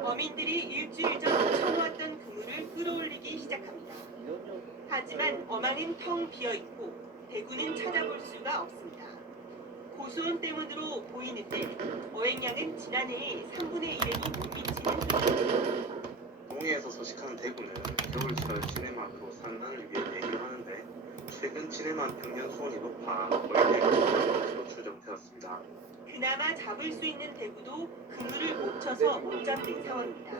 어민들이 일주일 전 쳐놓았던 그물을 끌어올리기 시작합니다. 하지만 어망은 텅 비어있고 대구는 찾아볼 수가 없습니다. 고수온 때문으로 보이는데 어획량은 지난해의 3분의 1이 못 미치는 동해에서 서식하는 대구는 겨울철 진해만으로 산란을 위해 대기하는데 최근 진해만 평년 수온이 높아 월대가 것으로 추정되었습니다. 그나마 잡을 수 있는 대구도 그물을 못 쳐서 못 잡는 상황입니다.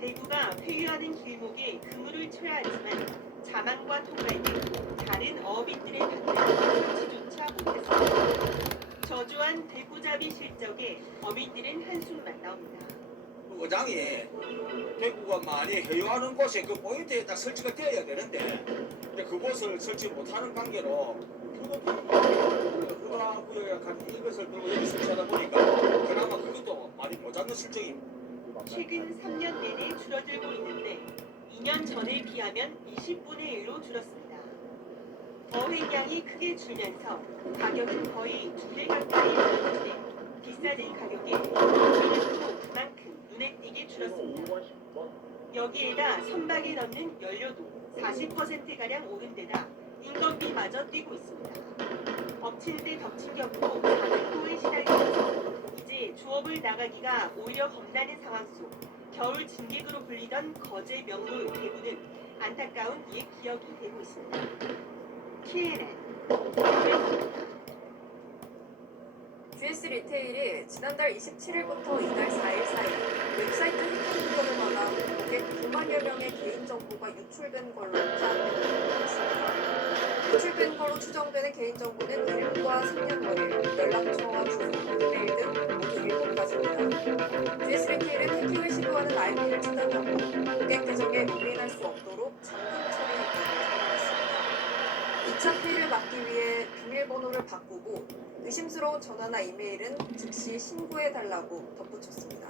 대구가 회유하는 길목에 그물을 쳐야 하지만 자만과 통갈 등 다른 어업인들의 반대로 설치조차 못했습니다. 저조한 대구잡이 실적에 어민들은 한숨만 나옵니다. 의장이 대구가 많이 회유하는 곳에 그 포인트에 딱 설치가 되어야 되는데 이제 그곳을 설치 못하는 관계로 후방 구역에 같은 이것을 들고 여기 설치하다 보니까 그나마 그것도 많이 모자른 실정입니다. 최근 3년 내내 줄어들고 있는데 2년 전에 비하면 20분의 1로 줄었습니다. 어획량이 크게 줄면서 가격은 거의 2배 가까이 늘었는데 비싸진 가격에 소비량도 그만큼 눈에 띄게 줄었습니다. 여기에다 선박에 넣는 연료도 40%가량 오른 데다 인건비마저 뛰고 있습니다. 엎친 데 덮친 격으로 가격도에 시달리면서 이제 조업을 나가기가 오히려 겁나는 상황 속 겨울 진객으로 불리던 거제 명도 대구는 안타까운 옛 기억이 되고 있습니다. CNN GS 리테일이 지난달 27일부터 이달 4일 사이 웹사이트 해킹 사건을 받아 고객 9만여 명의 개인정보가 유출된 걸로 파악되고 있습니다. 유출된 걸로 추정되는 개인정보는 이름과 생년월일, 연락처와 주소, 이메일 등 모두 7가지입니다. GS 리테일은 해킹을 시도하는 IP를 차단하고 고객 계정에 로그인할 수 없도록 잠금 처리했다고 설명했습니다. 2차 피해를 막기 위해 비밀번호를 바꾸고 의심스러운 전화나 이메일은 즉시 신고해달라고 덧붙였습니다.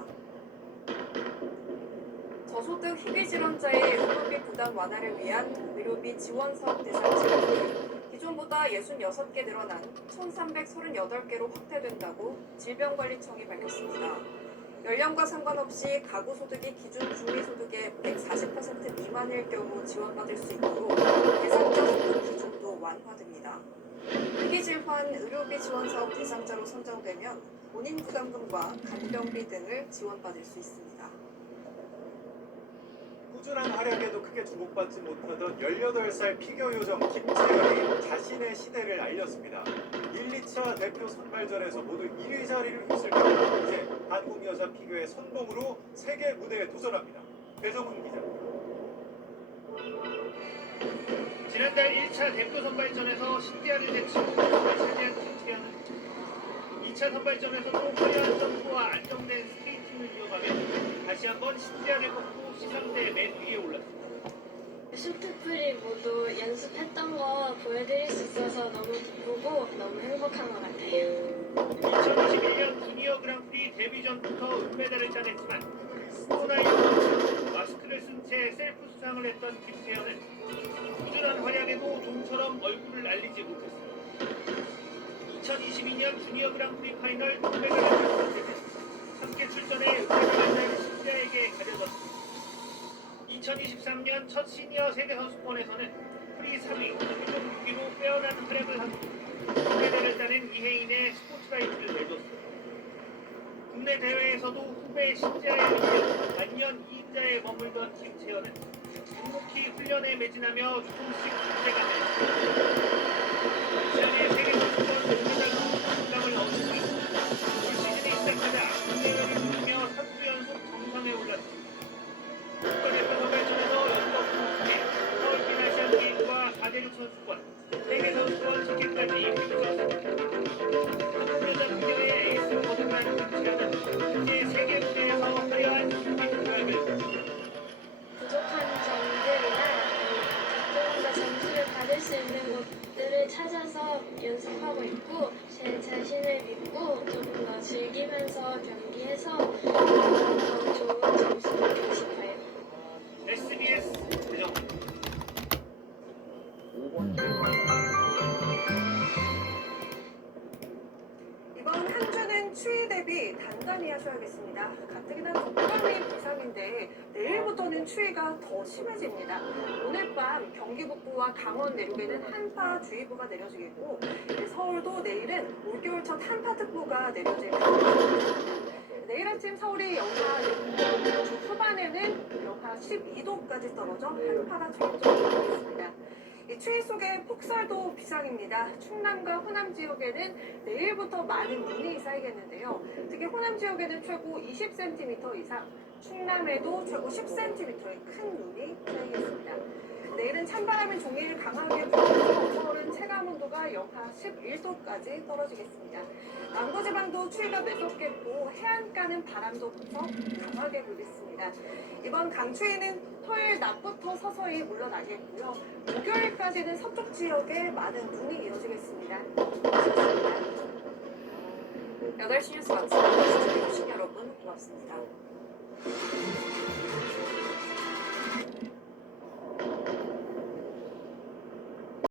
저소득 희귀질환자의 의료비 부담 완화를 위한 의료비 지원 사업 대상 지원이 기존보다 66개 늘어난 1,338개로 확대된다고 질병관리청이 밝혔습니다. 연령과 상관없이 가구 소득이 기준 중위소득의 140% 미만일 경우 지원받을 수 있도록 대상자 소득 기준도 완화됩니다. 희귀질환 의료비 지원 사업 대상자로 선정되면 본인 부담금과 간병비 등을 지원받을 수 있습니다. 꾸준한 활약에도 크게 주목받지 못하던 18살 피겨 요정 김채연이 자신의 시대를 알렸습니다. 1, 2차 대표 선발전에서 모두 1위 자리를 휩쓸며 이제 한국 여자 피겨의 선봉으로 세계 무대에 도전합니다. 배정훈 기자. 지난달 1차 대표 선발전에서 신기아를 제치고 우승을 차지한 김채연은 2차 선발전에서도 화려한 점프와 안정된 스케이팅을 이어가며 다시 한번 신기아를 꺾고 시상대 맨 위에 올랐습니다. 슈트풀이 모두 연습했던 거 보여드릴 수 있어서 너무 기쁘고 너무 행복한 것 같아요. 2021년 주니어 그랑프리 데뷔 전부터 은메달을 따냈지만 코로나19 마스크를 쓴 채 셀프 수상을 했던 김채연은 꾸준한 활약에도 좀처럼 얼굴을 알리지 못했습니다. 2022년 주니어 그랑프리 파이널 은메달을 달성 때는 함께 출전해 은메달을 딴 신자에게 가려졌습니다. 2023년 첫 시니어 세계선수권에서는 프리 3위, 최종 6위로 빼어난 활약을 하고 은메달을 따낸 이혜인의 스포트라이트를 내줬습니다. 국내 대회에서도 후배 신자에 이어 반년 2인자에 머물던 김채연은 묵묵히 훈련에 매진하며 조금씩 존재감을 지난해 세계선수권 은메달로 정상을 얻은 뒤 올 시즌이 시작하자 국내외를 누비며 3주 연속 정상에 올랐습니다. 국가대표 선발전에서 연속 우승에 서울빈 아시안게임과 4대6 선수권, 세계선수권 티켓까지 휩쓸었습니다. 한국 여자 피겨의 에이스로 거듭난 김채연은 이제 세계 무대에서 화려한 준비 도약을 부족한 점들이나 조금 더 점수를 받을 수 있는 것들을 찾아서 연습하고 있고 제 자신을 믿고 조금 더 즐기면서 경기해서 더 좋은 점수를 받고 싶어요. SBS 배정. 이번 한 주는 추위 대비 단단히 하셔야겠습니다. 가뜩이나 독감이 비상인데 내일부터는 추위가 더 심해집니다. 오늘 밤 경기 북부와 강원 내륙에는 한파주의보가 내려지겠고 서울도 내일은 올겨울 첫 한파특보가 내려질 가능성입니다. 내일 아침 서울이 영하 6도, 주 후반에는 영하 12도까지 떨어져 한파가 절정이겠습니다. 이 추위 속에 폭설도 비상입니다. 충남과 호남 지역에는 내일부터 많은 눈이 쌓이겠는데요. 특히 호남 지역에는 최고 20cm 이상, 충남에도 최고 10cm의 큰 눈이 쌓이겠습니다. 내일은 찬바람이 종일 강하게 불면서 서울은 체감온도가 영하 11도까지 떨어지겠습니다. 남부지방도 추위가 매섭겠고 해안가는 바람도 불어 강하게 불겠습니다. 이번 강추위는 토요일 낮부터 서서히 물러나겠고요. 목요일까지는 서쪽 지역에 많은 눈이 이어지겠습니다. 8시 뉴스 마칩니다. 시청해주신 여러분 고맙습니다.